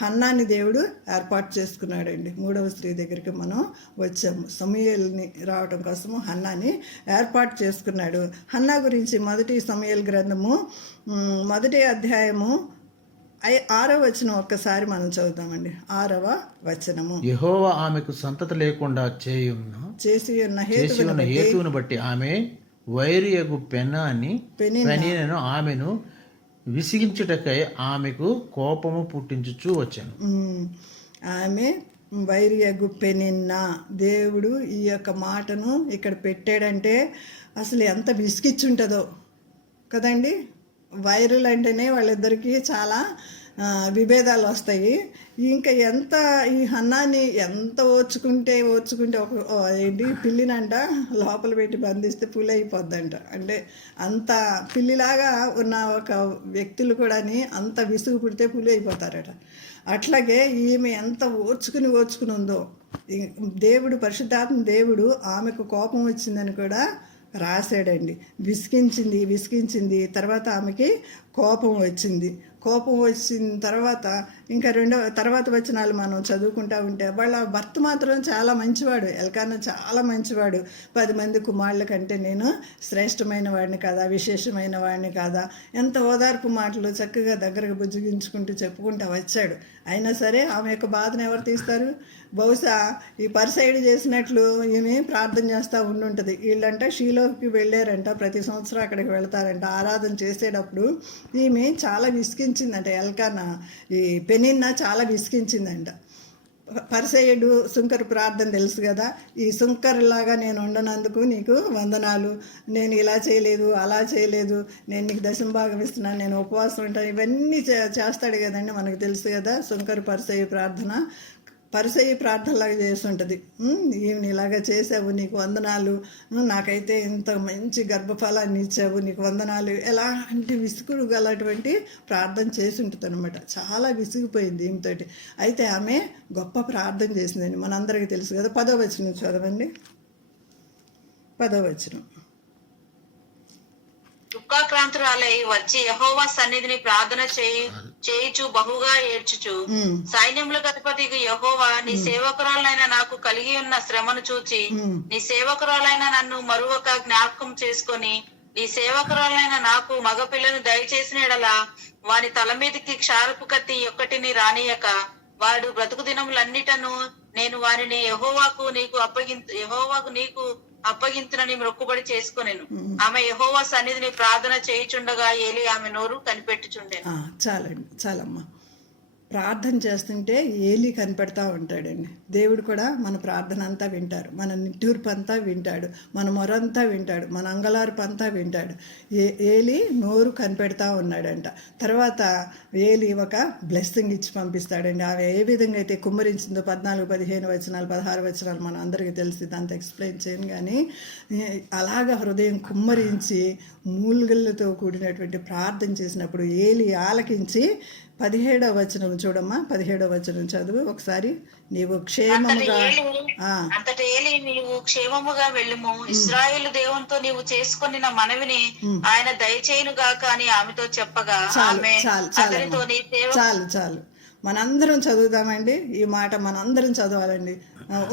హన్నాని దేవుడు ఏర్పాటు చేసుకున్నాడండి. మూడవ స్త్రీ దగ్గరికి మనం వచ్చాము. సమూయేలుని రావటం కోసము హన్నాని ఏర్పాటు చేసుకున్నాడు. హన్నా గురించి మొదటి సమూయేలు గ్రంథము 1వ అధ్యాయము 6వ వచనం ఒక్కసారి మనం చదువుతామండి. 6వ వచనము. యెహోవా ఆమెకు సంతతి లేకుండా చేసి ఉన్న హేతువును బట్టి ఆమె వైరియగు పెనిన్నను ఆమెను విసిగించుటకై ఆమెకు కోపము పుట్టించుచూ వచ్చాను. ఆమె వైరియగు పెనిన్నా. దేవుడు ఈ యొక్క మాటను ఇక్కడ పెట్టాడంటే అసలు ఎంత విసిగిచ్చుంటుందో కదండి. వైరులు అంటేనే వాళ్ళిద్దరికీ చాలా విభేదాలు వస్తాయి. ఇంకా ఎంత ఈ హన్నాని ఎంత ఓర్చుకుంటే ఏంటి పిల్లినంట లోపల పెట్టి బంధిస్తే పులి అయిపోద్దంట. అంటే అంత పిల్లిలాగా ఉన్న ఒక వ్యక్తులు కూడా అంత విసుగు పుడితే పులి అయిపోతారట. అట్లాగే ఈమె ఎంత ఓర్చుకుని ఉందో దేవుడు, పరిశుద్ధాత్మ దేవుడు ఆమెకు కోపం వచ్చిందని కూడా రాశాడండి. విసిగించింది, తర్వాత ఆమెకి కోపం వచ్చిన తర్వాత ఇంకా తర్వాత వచనాలు మనం చదువుకుంటా ఉంటే వాళ్ళ భర్త మాత్రం చాలా మంచివాడు, ఎల్కానా చాలా మంచివాడు. 10 మంది కుమారుల కంటే నేను శ్రేష్టమైన వాడిని కాదా, విశేషమైన వాడిని కాదా, ఎంత ఓదార్పు మాటలు చక్కగా దగ్గరకు బుజ్జగించుకుంటూ చెప్పుకుంటూ వచ్చాడు. అయినా సరే ఆమె యొక్క బాధను ఎవరు తీస్తారు? బహుశా ఈ పరిసైడ్ చేసినట్లు ఈమె ప్రార్థన చేస్తూ ఉండుంటుంది. వీళ్ళంట షీలోకి వెళ్ళారంట, ప్రతి సంవత్సరం అక్కడికి వెళ్తారంట ఆరాధన చేసేటప్పుడు. ఈమె చాలా విసిగించిందంట, ఎల్కానా ఈ పెనిన్నా చాలా విసిగించిందంట. పరిసయ్యుడు సుంకరు ప్రార్థన తెలుసు కదా, ఈ సుంకరులాగా నేను ఉండనందుకు నీకు వందనాలు, నేను ఇలా చేయలేదు అలా చేయలేదు, నేను నీకు దశంభాగం ఇస్తున్నాను, నేను ఉపవాసం ఉంటాను, ఇవన్నీ చేస్తాడు కదండి. మనకు తెలుసు కదా సుంకరు పరిసయ్య ప్రార్థన. పరిసయ్య ప్రార్థనలాగా చేస్తుంటుంది. ఈమెను ఇలాగా చేసావు, నీకు వందనాలు, నాకైతే ఇంత మంచి గర్భఫలాన్ని ఇచ్చావు, నీకు వందనాలు, ఎలాంటి విసుగుడు గలటువంటి ప్రార్థన చేసి ఉంటుంది అనమాట. చాలా విసిగిపోయింది ఈమెతోటి. అయితే ఆమె గొప్ప ప్రార్థన చేసిందండి, మనందరికీ తెలుసు కదా. 10వ వచనం చదవండి. 10వ వచనం. దుఃఖాక్రాంతురాలై వచ్చి యెహోవా సన్నిధిని ప్రార్థన చేయుచు బహుగా ఏడ్చుచు, సైన్యములకు అధిపతికి యెహోవా, నీ సేవకురాలైన నాకు కలిగి ఉన్న శ్రమను చూచి నీ సేవకురాలైన నన్ను మరొక జ్ఞాపకం చేసుకొని నీ సేవకురాలైన నాకు మగపిల్లను దయచేసిన ఎడలా వాని తల మీదకి క్షారపు కత్తి ఒక్కటిని రానియక వాడు బ్రతుకు దినములన్నిటను నేను వారిని యెహోవాకు నీకు అప్పగింతునని మొక్కుబడి చేసుకునేను. ఆమె యెహోవా సన్నిధిని ప్రార్థన చేయుచుండగా ఏలి ఆమె నోరు కనిపెట్టుచుండెను. చాలమ్మా. ప్రార్థన చేస్తుంటే ఏలి కనిపెడతా ఉంటాడండి. దేవుడు కూడా మన ప్రార్థన అంతా వింటారు, మన నిట్టూర్పు అంతా వింటాడు, మన మొరంతా వింటాడు, మన అంగలార్పు అంతా వింటాడు. ఏలి నోరు కనిపెడతా ఉన్నాడంట. తర్వాత ఏలి ఒక బ్లెస్సింగ్ ఇచ్చి పంపిస్తాడండి. ఆమె ఏ విధంగా అయితే కుమ్మరించిందో 14, 15 వచనాలు, 16 వచనాలు మన అందరికీ తెలిసి దాంతో ఎక్స్ప్లెయిన్ చేయను. కానీ అలాగా హృదయం కుమ్మరించి మూలుగళ్ళతో కూడినటువంటి ప్రార్థన చేసినప్పుడు ఏలి ఆలకించి 17వ వచనం చూడమ్మా. 17వ వచనం చదువు ఒకసారి. నీవు క్షేమముగా అంతటి ఏలి నీవు క్షేమముగా వెళ్ళుము, ఇశ్రాయేలు దేవునితో నీవు చేసుకుని మనవిని ఆయన దయచేయును గాక అని ఆమెతో చెప్పగా ఆమె అతనితో నీ సేవ. చాలు మనందరం చదువుదామండి. ఈ మాట మనందరం చదవాలండి.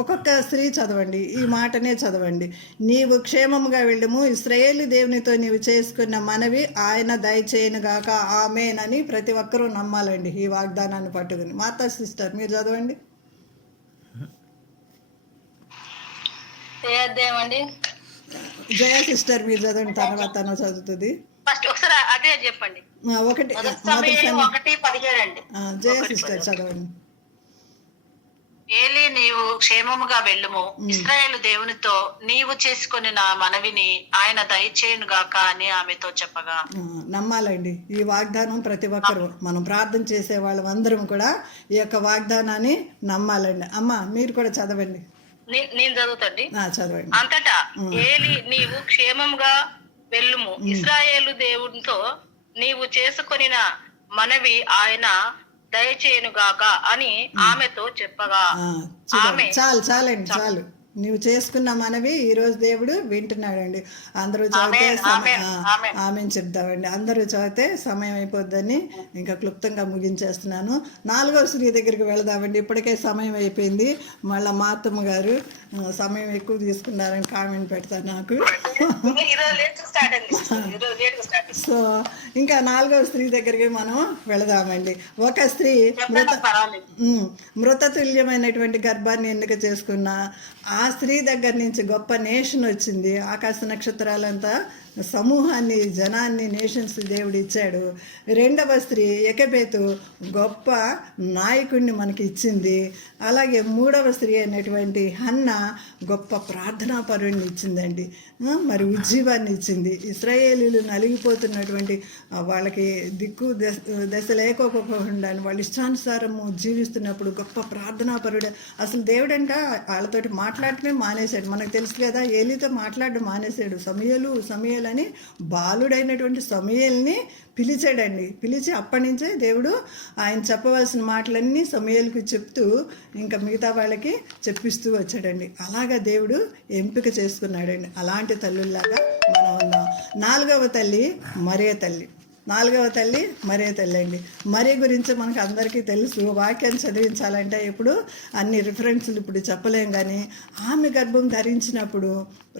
ఒక్కొక్క స్త్రీ చదవండి, ఈ మాటనే చదవండి. నీవు క్షేమముగా వెళ్ళము, ఇశ్రాయేలు దేవునితో నీవు చేసుకున్న మనవి ఆయన దయచేయనుగాక ఆమేనని ప్రతి ఒక్కరూ నమ్మాలండి ఈ వాగ్దానాన్ని పట్టుకుని. మాతా సిస్టర్ మీరు చదవండి. జయ సిస్టర్ మీరు చదవండి, తర్వాత తను చదువుతుంది. ఒకసారి అదే చెప్పండి. 1:17 జయ సిస్టర్ చదవండి. ఏలి నీవు క్షేమముగా వెళ్ళుము, ఇశ్రాయేలు దేవునితో నీవు చేసుకుని నా మనవిని ఆయన దయచేయును గాక అని ఆమెతో చెప్పగా. నమ్మాలండి ఈ వాగ్దానం. ప్రతి ఒక్కరు మనం ప్రార్థన చేసే వాళ్ళం అందరం కూడా ఈ యొక్క వాగ్దానాన్ని నమ్మాలండి. అమ్మ మీరు కూడా చదవండి. నేను చదువుతండి. చదవండి. అంతటా ఏలి నీవు క్షేమముగా వెళ్ళుము, ఇశ్రాయేలు దేవునితో నీవు చేసుకొనిన మనవి ఆయన దయచేయునుగాక అని ఆమెతో చెప్పగా ఆమె. చాలు నువ్వు చేసుకున్న మనవి ఈరోజు దేవుడు వింటున్నాడండి. అందరూ చదివితే ఆమె చెప్తామండి. అందరూ చదివితే సమయం అయిపోద్దని ఇంకా క్లుప్తంగా ముగించేస్తున్నాను. 4వ స్త్రీ దగ్గరికి వెళదామండి. ఇప్పటికే సమయం అయిపోయింది. మళ్ళీ మా అత్తమ్మ గారు సమయం ఎక్కువ తీసుకున్నారని కామెంట్ పెడతారు నాకు. సో ఇంకా 4వ స్త్రీ దగ్గరికి మనం వెళదామండి. ఒక స్త్రీ మృతతుల్యమైనటువంటి గర్భాన్ని ఎన్నిక చేసుకున్న ఆ స్త్రీ దగ్గర నుంచి గొప్ప నేషన్ వచ్చింది. ఆకాశ నక్షత్రాలంతా సమూహాన్ని, జనాన్ని, నేషన్స్ దేవుడు ఇచ్చాడు. రెండవ స్త్రీ ఎకెబెతు గొప్ప నాయకుడిని మనకి ఇచ్చింది. అలాగే మూడవ స్త్రీ అయినటువంటి హన్న గొప్ప ప్రార్థనా పరుడిని ఇచ్చిందండి. మరి ఉజ్జీవాన్ని ఇచ్చింది. ఇశ్రాయేలీలు నలిగిపోతున్నటువంటి వాళ్ళకి దిక్కు దశ లేకోకుండా వాళ్ళు ఇష్టానుసారము జీవిస్తున్నప్పుడు గొప్ప ప్రార్థనా పరుడు. అసలు దేవుడంట వాళ్ళతోటి మాట్లాడటమే మానేశాడు. మనకు తెలుసు కదా, ఏలీతో మాట్లాడడం మానేశాడు. సమూయేలు అని బాలుడైనటువంటి సమూయేలుని పిలిచాడండి. పిలిచి అప్పటి నుంచే దేవుడు ఆయన చెప్పవలసిన మాటలన్నీ సమూయేలుకి చెప్తూ ఇంకా మిగతా వాళ్ళకి చెప్పిస్తూ వచ్చాడండి. అలాగా దేవుడు ఎంపిక చేసుకున్నాడండి. అలాంటి తల్లుల్లాగా మనం ఉన్నాం. నాలుగవ తల్లి మరియ తల్లి అండి. మరియ గురించి మనకు అందరికీ తెలుసు. వాక్యాన్ని చదివించాలంటే ఇప్పుడు అన్ని రిఫరెన్స్లు ఇప్పుడు చెప్పలేం, కానీ ఆమె గర్భం ధరించినప్పుడు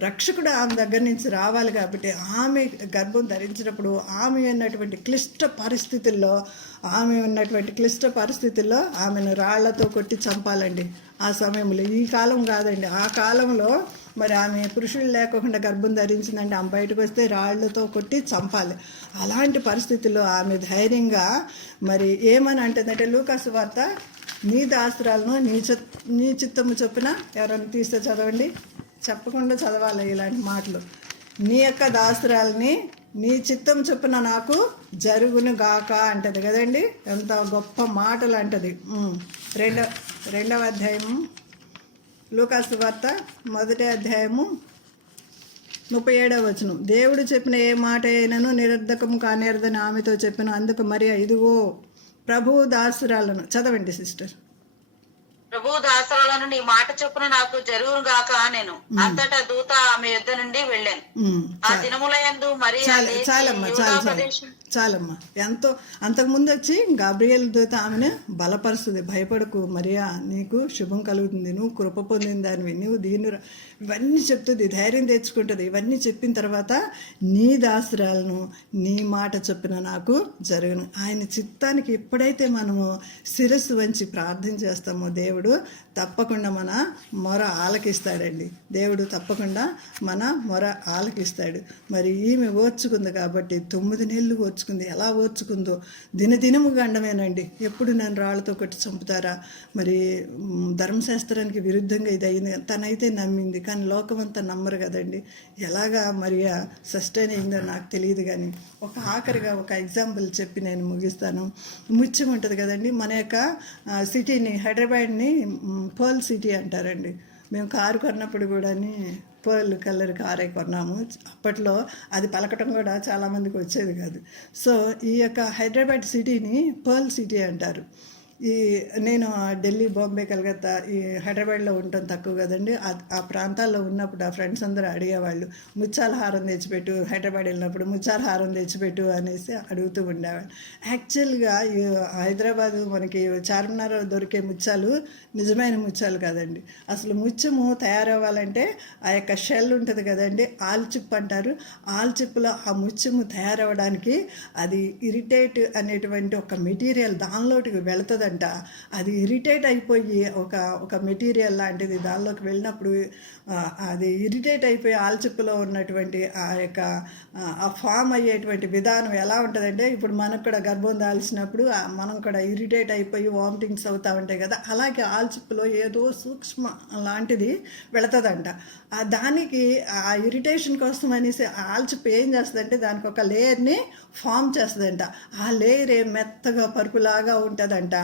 రక్షకుడు ఆమె దగ్గర నుంచి రావాలి కాబట్టి ఆమె గర్భం ధరించినప్పుడు ఆమె ఉన్నటువంటి క్లిష్ట పరిస్థితుల్లో ఆమెను రాళ్లతో కొట్టి చంపాలండి. ఆ సమయంలో, ఈ కాలం కాదండి, ఆ కాలంలో మరి ఆమె పురుషులు లేకుండా గర్భం ధరించిందంటే ఆమె బయటకు వస్తే రాళ్లతో కొట్టి చంపాలి. అలాంటి పరిస్థితుల్లో ఆమె ధైర్యంగా మరి ఏమని అంటుందంటే, లూకాసు వార్త, నీ దాసురాలను నీ చిత్తము చొప్పున, ఎవరైనా తీస్తే చదవండి, చెప్పకుండా చదవాలి ఇలాంటి మాటలు. నీ యొక్క దాసురాలని నీ చిత్తం చొప్పున నాకు జరుగును గాక అంటది కదండి. ఎంత గొప్ప మాటలు అంటది. రెండవ అధ్యాయము లూకాసు వార్త 1వ అధ్యాయము 37వ వచనం. దేవుడు చెప్పిన ఏ మాట అయినను నిరర్ధకము కానేరదని ఆమెతో చెప్పిన. అందుకు మరియ, ఇదిగో ప్రభువు దాసురాలను. చదవండి సిస్టర్. ప్రభు దాసురాలను నీ మాట చొప్పున నాకు జరుగును గాక నేను. అంతటా దూత ఆమె యుద్ధ నుండి వెళ్ళాను. ఆ దినములయందు మరి చాలమ్మా. ఎంతో అంతకుముందు వచ్చి గాబ్రియల్ దూత ఆమెను బలపరుస్తుంది. భయపడకు మరియా, నీకు శుభం కలుగుతుంది, నువ్వు కృప పొందిన దానివి, నువ్వు దీని ఇవన్నీ చెప్తుంది, ధైర్యం తెచ్చుకుంటుంది. ఇవన్నీ చెప్పిన తర్వాత నీ దాసురాలను నీ మాట చొప్పున నాకు జరుగును. ఆయన చిత్తానికి ఎప్పుడైతే మనము శిరస్సు వంచి ప్రార్థన చేస్తామో దేవుడు తప్పకుండా మన మొర ఆలకిస్తాడండి. దేవుడు తప్పకుండా మన మొర ఆలకిస్తాడు. మరి ఈమె ఓర్చుకుంది కాబట్టి 9 నెలలు ఓర్చుకుంది. ఎలా ఓర్చుకుందో దినదినము గండమేనండి. ఎప్పుడు నన్ను రాళ్లతో కొట్టి చంపుతారా, మరి ధర్మశాస్త్రానికి విరుద్ధంగా ఇది అయింది. తనైతే నమ్మింది, కానీ లోకం అంతా నమ్మరు కదండి. ఎలాగా మరి సస్టైన్ అయిందో నాకు తెలియదు. కానీ ఆఖరిగా ఒక ఎగ్జాంపుల్ చెప్పి నేను ముగిస్తాను. ముత్యం ఉంటుంది కదండి, మన యొక్క సిటీని, హైదరాబాద్ని పర్ల్ సిటీ అంటారండి. మేము కారు కొన్నప్పుడు కూడా పర్ల్ కలర్ కారే కొన్నాము. అప్పట్లో అది పలకటం కూడా చాలామందికి వచ్చేది కాదు. సో ఈ యొక్క హైదరాబాద్ సిటీని పర్ల్ సిటీ అంటారు. నేను ఢిల్లీ, బాంబే, కలకత్తా, ఈ హైదరాబాద్లో ఉండటం తక్కువ కదండి. ఆ ప్రాంతాల్లో ఉన్నప్పుడు ఆ ఫ్రెండ్స్ అందరూ అడిగేవాళ్ళు, ముత్యాల హారం తెచ్చిపెట్టు, హైదరాబాద్ వెళ్ళినప్పుడు ముత్యాల హారం తెచ్చిపెట్టు అనేసి అడుగుతూ ఉండేవాళ్ళు. యాక్చువల్గా హైదరాబాదు మనకి చార్మినార్ దొరికే ముత్యాలు నిజమైన ముత్యాలు కాదండి. అసలు ముత్యము తయారవ్వాలంటే ఆ యొక్క షెల్ ఉంటుంది కదండి, ఆల్చిప్ అంటారు. ఆల్చిప్లో ఆ ముత్యము తయారవ్వడానికి అది ఇరిటేట్ అనేటువంటి ఒక మెటీరియల్ దానిలోకి వెళుతుంది. అది ఇరిటేట్ అయిపోయి ఒక మెటీరియల్ లాంటిది దానిలోకి వెళ్ళినప్పుడు అది ఇరిటేట్ అయిపోయి ఆల్చిప్పులో ఉన్నటువంటి ఆ యొక్క ఆ ఫామ్ అయ్యేటువంటి విధానం ఎలా ఉంటుందంటే, ఇప్పుడు మనకు కూడా గర్భం దాల్చినప్పుడు మనం కూడా ఇరిటేట్ అయిపోయి వామిటింగ్స్ అవుతూ ఉంటాయి కదా, అలాగే ఆల్చిప్పులో ఏదో సూక్ష్మ లాంటిది వెళుతుందంట. దానికి ఆ ఇరిటేషన్ కోసం అనేసి ఆల్చిప్పు ఏం చేస్తుందంటే దానికి ఒక లేయర్ని ఫామ్ చేస్తుందంట. ఆ లేయర్ మెత్తగా పరుపులాగా ఉంటుందంట.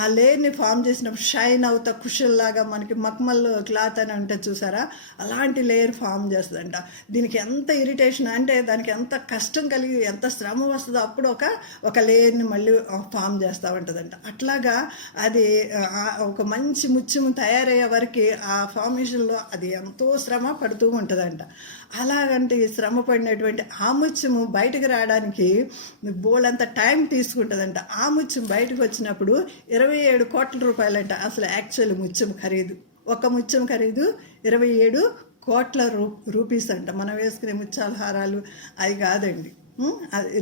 ఆ లేయర్ని ఫామ్ చేసినప్పుడు షైన్ అవుతా కుషల్లాగా మనకి మక్మల్ క్లాత్ అని ఉంటుంది చూసారా, అలాంటి లేయర్ ఫామ్ చేస్తుందంట. దీనికి ఎంత ఇరిటేషన్ అంటే దానికి ఎంత కష్టం కలిగి ఎంత శ్రమ వస్తుందో అప్పుడు ఒక లేయర్ని మళ్ళీ ఫామ్ చేస్తూ ఉంటుందంట. అట్లాగా అది ఒక మంచి ముత్యము తయారయ్యే వరకు ఆ ఫార్మేషన్లో అది ఎంతో శ్రమ పడుతూ ఉంటుందంట. అలాగంటే ఈ శ్రమ పడినటువంటి ఆ ముత్యము బయటకు రావడానికి బోల్డంత టైం తీసుకుంటుందంట. ఆ ముత్యం బయటకు వచ్చినప్పుడు 27 కోట్ల రూపాయలంట. అసలు యాక్చువల్ ముత్యం ఖరీదు, ఒక ముత్యం ఖరీదు 27 కోట్ల రూపీస్ అంట. మనం వేసుకునే ముత్యాల హారాలు అవి కాదండి,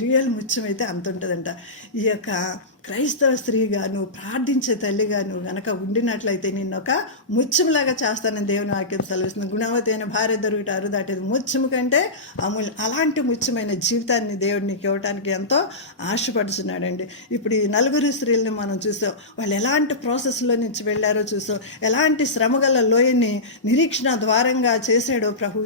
రియల్ ముత్యం అయితే అంత ఉంటుందంట. ఈ యొక్క క్రైస్తవ స్త్రీగా నువ్వు ప్రార్థించే తల్లిగా నువ్వు గనక ఉండినట్లయితే నిన్ను ఒక ముత్యములాగా చేస్తానని దేవుని వాక్యం సెలవిస్తుంది. గుణవతి అయిన భార్య దొరుకుట అరుదాటిది, ముత్యము కంటే అమూల్యం. అలాంటి ముత్యమైన జీవితాన్ని దేవుడు నీకు ఇవ్వడానికి ఎంతో ఆశపడుతున్నాడండి. ఇప్పుడు ఈ నలుగురు స్త్రీలని మనం చూసాం, వాళ్ళు ఎలాంటి ప్రాసెస్లో నుంచి వెళ్ళారో చూసాం, ఎలాంటి శ్రమగల లోయని నిరీక్షణ ద్వారంగా చేశాడో ప్రభు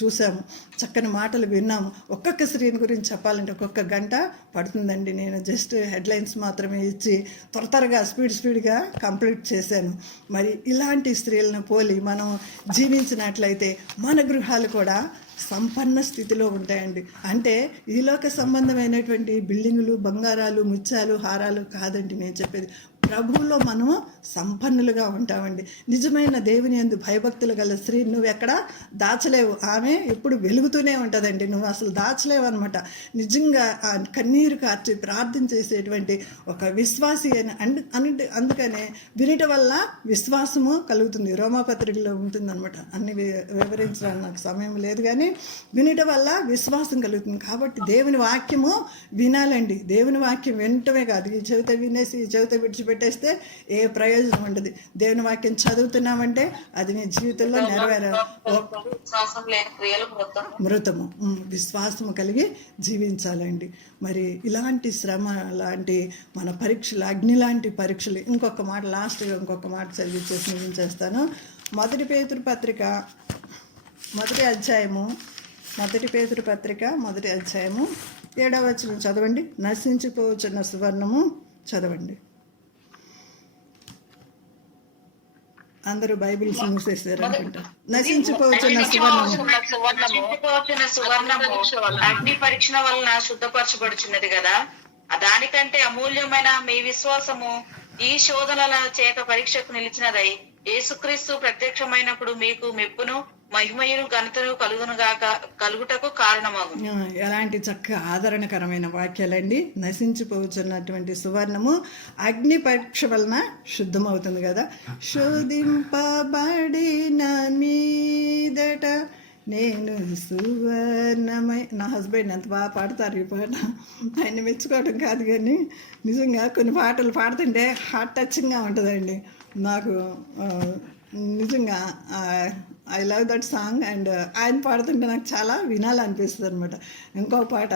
చూసాము. చక్కని మాటలు విన్నాము. ఒక్కొక్క స్త్రీని గురించి చెప్పాలంటే ఒక్కొక్క గంట పడుతుందండి. నేను జస్ట్ హెడ్లైన్స్ మాత్రమే ఇచ్చి త్వరగా స్పీడ్గా కంప్లీట్ చేశాను. మరి ఇలాంటి స్త్రీలను పోలి మనం జీవించినట్లయితే మన గృహాలు కూడా సంపన్న స్థితిలో ఉంటాయండి. అంటే ఈలోక సంబంధమైనటువంటి బిల్డింగులు, బంగారాలు, ముత్యాలు, హారాలు కాదండి నేను చెప్పేది. ప్రభువులో మనము సంపన్నులుగా ఉంటామండి. నిజమైన దేవుని యందు భయభక్తులు గల స్త్రీ నువ్వు ఎక్కడ దాచలేవు. ఆమె ఎప్పుడు వెలుగుతూనే ఉంటుందండి. నువ్వు అసలు దాచలేవు అనమాట. నిజంగా ఆ కన్నీరు కార్చి ప్రార్థన చేసేటువంటి ఒక విశ్వాసి అని అందుకనే వినుట వల్ల విశ్వాసము కలుగుతుంది. రోమాపత్రికలో ఉంటుందన్నమాట. అన్ని వివరించడానికి నాకు సమయం లేదు, కానీ వినుట వల్ల విశ్వాసం కలుగుతుంది. కాబట్టి దేవుని వాక్యము వినాలండి. దేవుని వాక్యం వినటమే కాదు, ఈ చెవిత వినేసి ఈ చెవిత విడిచిపెట్టేస్తే ఏ ప్రయోజనం ఉండదు. దేవుని వాక్యం చదువుతున్నామంటే అది నీ జీవితంలో మృతము. విశ్వాసము కలిగి జీవించాలండి. మరి ఇలాంటి శ్రమ లాంటి మన పరీక్షలు, అగ్ని లాంటి పరీక్షలు. ఇంకొక మాట లాస్ట్గా ఇంకొక మాట చదివించేసి ముగించేస్తాను. మొదటి పేతురు పత్రిక మొదటి అధ్యాయము 7వ వచనం చదవండి. నశించిపోవచ్చున్న సువర్ణము చదవండి. అందరూ బైబిల్స్ మూసేసారు అనుకుంటా. నశించిపోవచ్చున్న సువర్ణము అగ్ని పరీక్ష వలన శుద్ధపరచబడుచున్నది కదా, దానికంటే అమూల్యమైన మీ విశ్వాసము ఈ శోధనల చేత పరీక్షకు నిలిచినదై యేసుక్రీస్తు ప్రత్యక్షమైనప్పుడు మీకు మెప్పును మహిమయును ఘనతను కలుగుటకు కారణమగు. ఎలాంటి చక్కగా ఆదరణకరమైన వాక్యాలండి. నశించిపోతున్నటువంటి సువర్ణము అగ్ని పరీక్ష వలన శుద్ధమవుతుంది కదా. శోధింపబడిన మీదట నేను సువర్ణమై. నా హస్బెండ్ ఎంత బాగా పాడతారు ఈ పాట. ఆయన మెచ్చుకోవడం కాదు, కానీ నిజంగా కొన్ని పాటలు పాడుతుంటే హార్ట్ టచింగ్గా ఉంటుందండి నాకు. నిజంగా I love that song. And ఆయన పాడుతుంటే నాకు చాలా వినాలనిపిస్తుంది అనమాట. ఇంకో పాట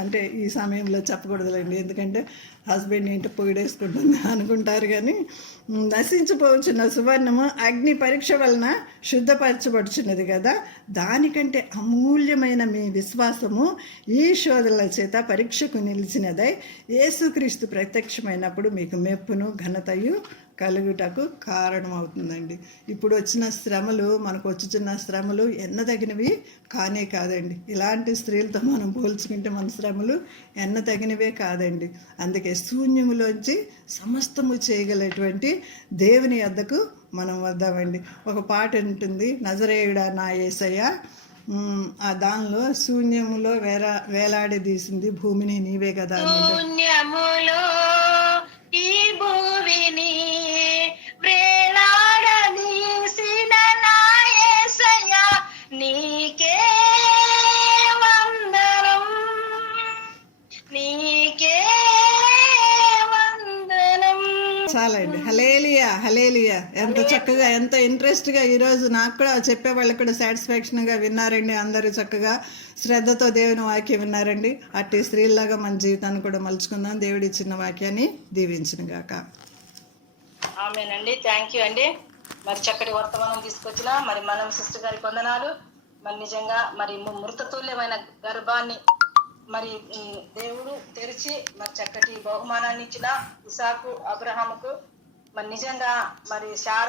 అంటే ఈ సమయంలో చెప్పకూడదులేండి, ఎందుకంటే హస్బెండ్ ఏంటో పొగిడేసుకుంటుంది అనుకుంటారు. కానీ నశించిపోవచ్చున్న సువర్ణము అగ్ని పరీక్ష వలన శుద్ధపరచబడుచున్నది కదా, దానికంటే అమూల్యమైన మీ విశ్వాసము ఈ శోధనల చేత పరీక్షకు నిలిచినదై యేసుక్రీస్తు ప్రత్యక్షమైనప్పుడు మీకు మెప్పును ఘనతయు కలుగుటకు కారణమవుతుందండి. ఇప్పుడు వచ్చిన శ్రమలు, మనకు వచ్చుచున్న శ్రమలు ఎన్నదగినవి కానే కాదండి. ఇలాంటి స్త్రీలతో మనం పోల్చుకుంటే మన శ్రమలు ఎన్నదగినవే కాదండి. అందుకే శూన్యములోంచి సమస్తము చేయగలటువంటి దేవుని యొద్దకు మనం వద్దామండి. ఒక పాట ఉంటుంది, నజరేయుడా నా యేసయ్య. ఆ దానిలో శూన్యములో వేలాడదీసింది భూమిని నీవే కదా. శూన్యములో ఈ భూమిని వేలాడదీసిన నా యేసయ్య నీకే వందనం, నీకే వందనం. చాలండి. హల్లెలూయా, హల్లెలూయా. ఎంత చక్కగా, ఎంత ఇంట్రెస్ట్గా ఈరోజు నాకు కూడా చెప్పే వాళ్ళకి కూడా సాటిస్ఫాక్షన్గా విన్నారండి. అందరూ చక్కగా శ్రద్ధతో దేవుని వాక్యం విన్నారండి. అట్టి స్త్రీలాగా మన జీవితాన్ని కూడా మలుచుకుందాం. దేవుడి ఇచ్చిన వాక్యాన్ని దీవించును గాక. ఆమేనండి. థ్యాంక్ యూ అండి. మరి చక్కటి వర్తమానం తీసుకొచ్చిన మరి మనం సిస్టర్ గారికి వందనాలు. మరి నిజంగా మరి మృతతుల్యమైన గర్భాన్ని మరి దేవుడు తెరిచి మరి చక్కటి బహుమానాన్ని ఇచ్చిన ఇసాకు, అబ్రహాముకు మరి నిజంగా మరి శారా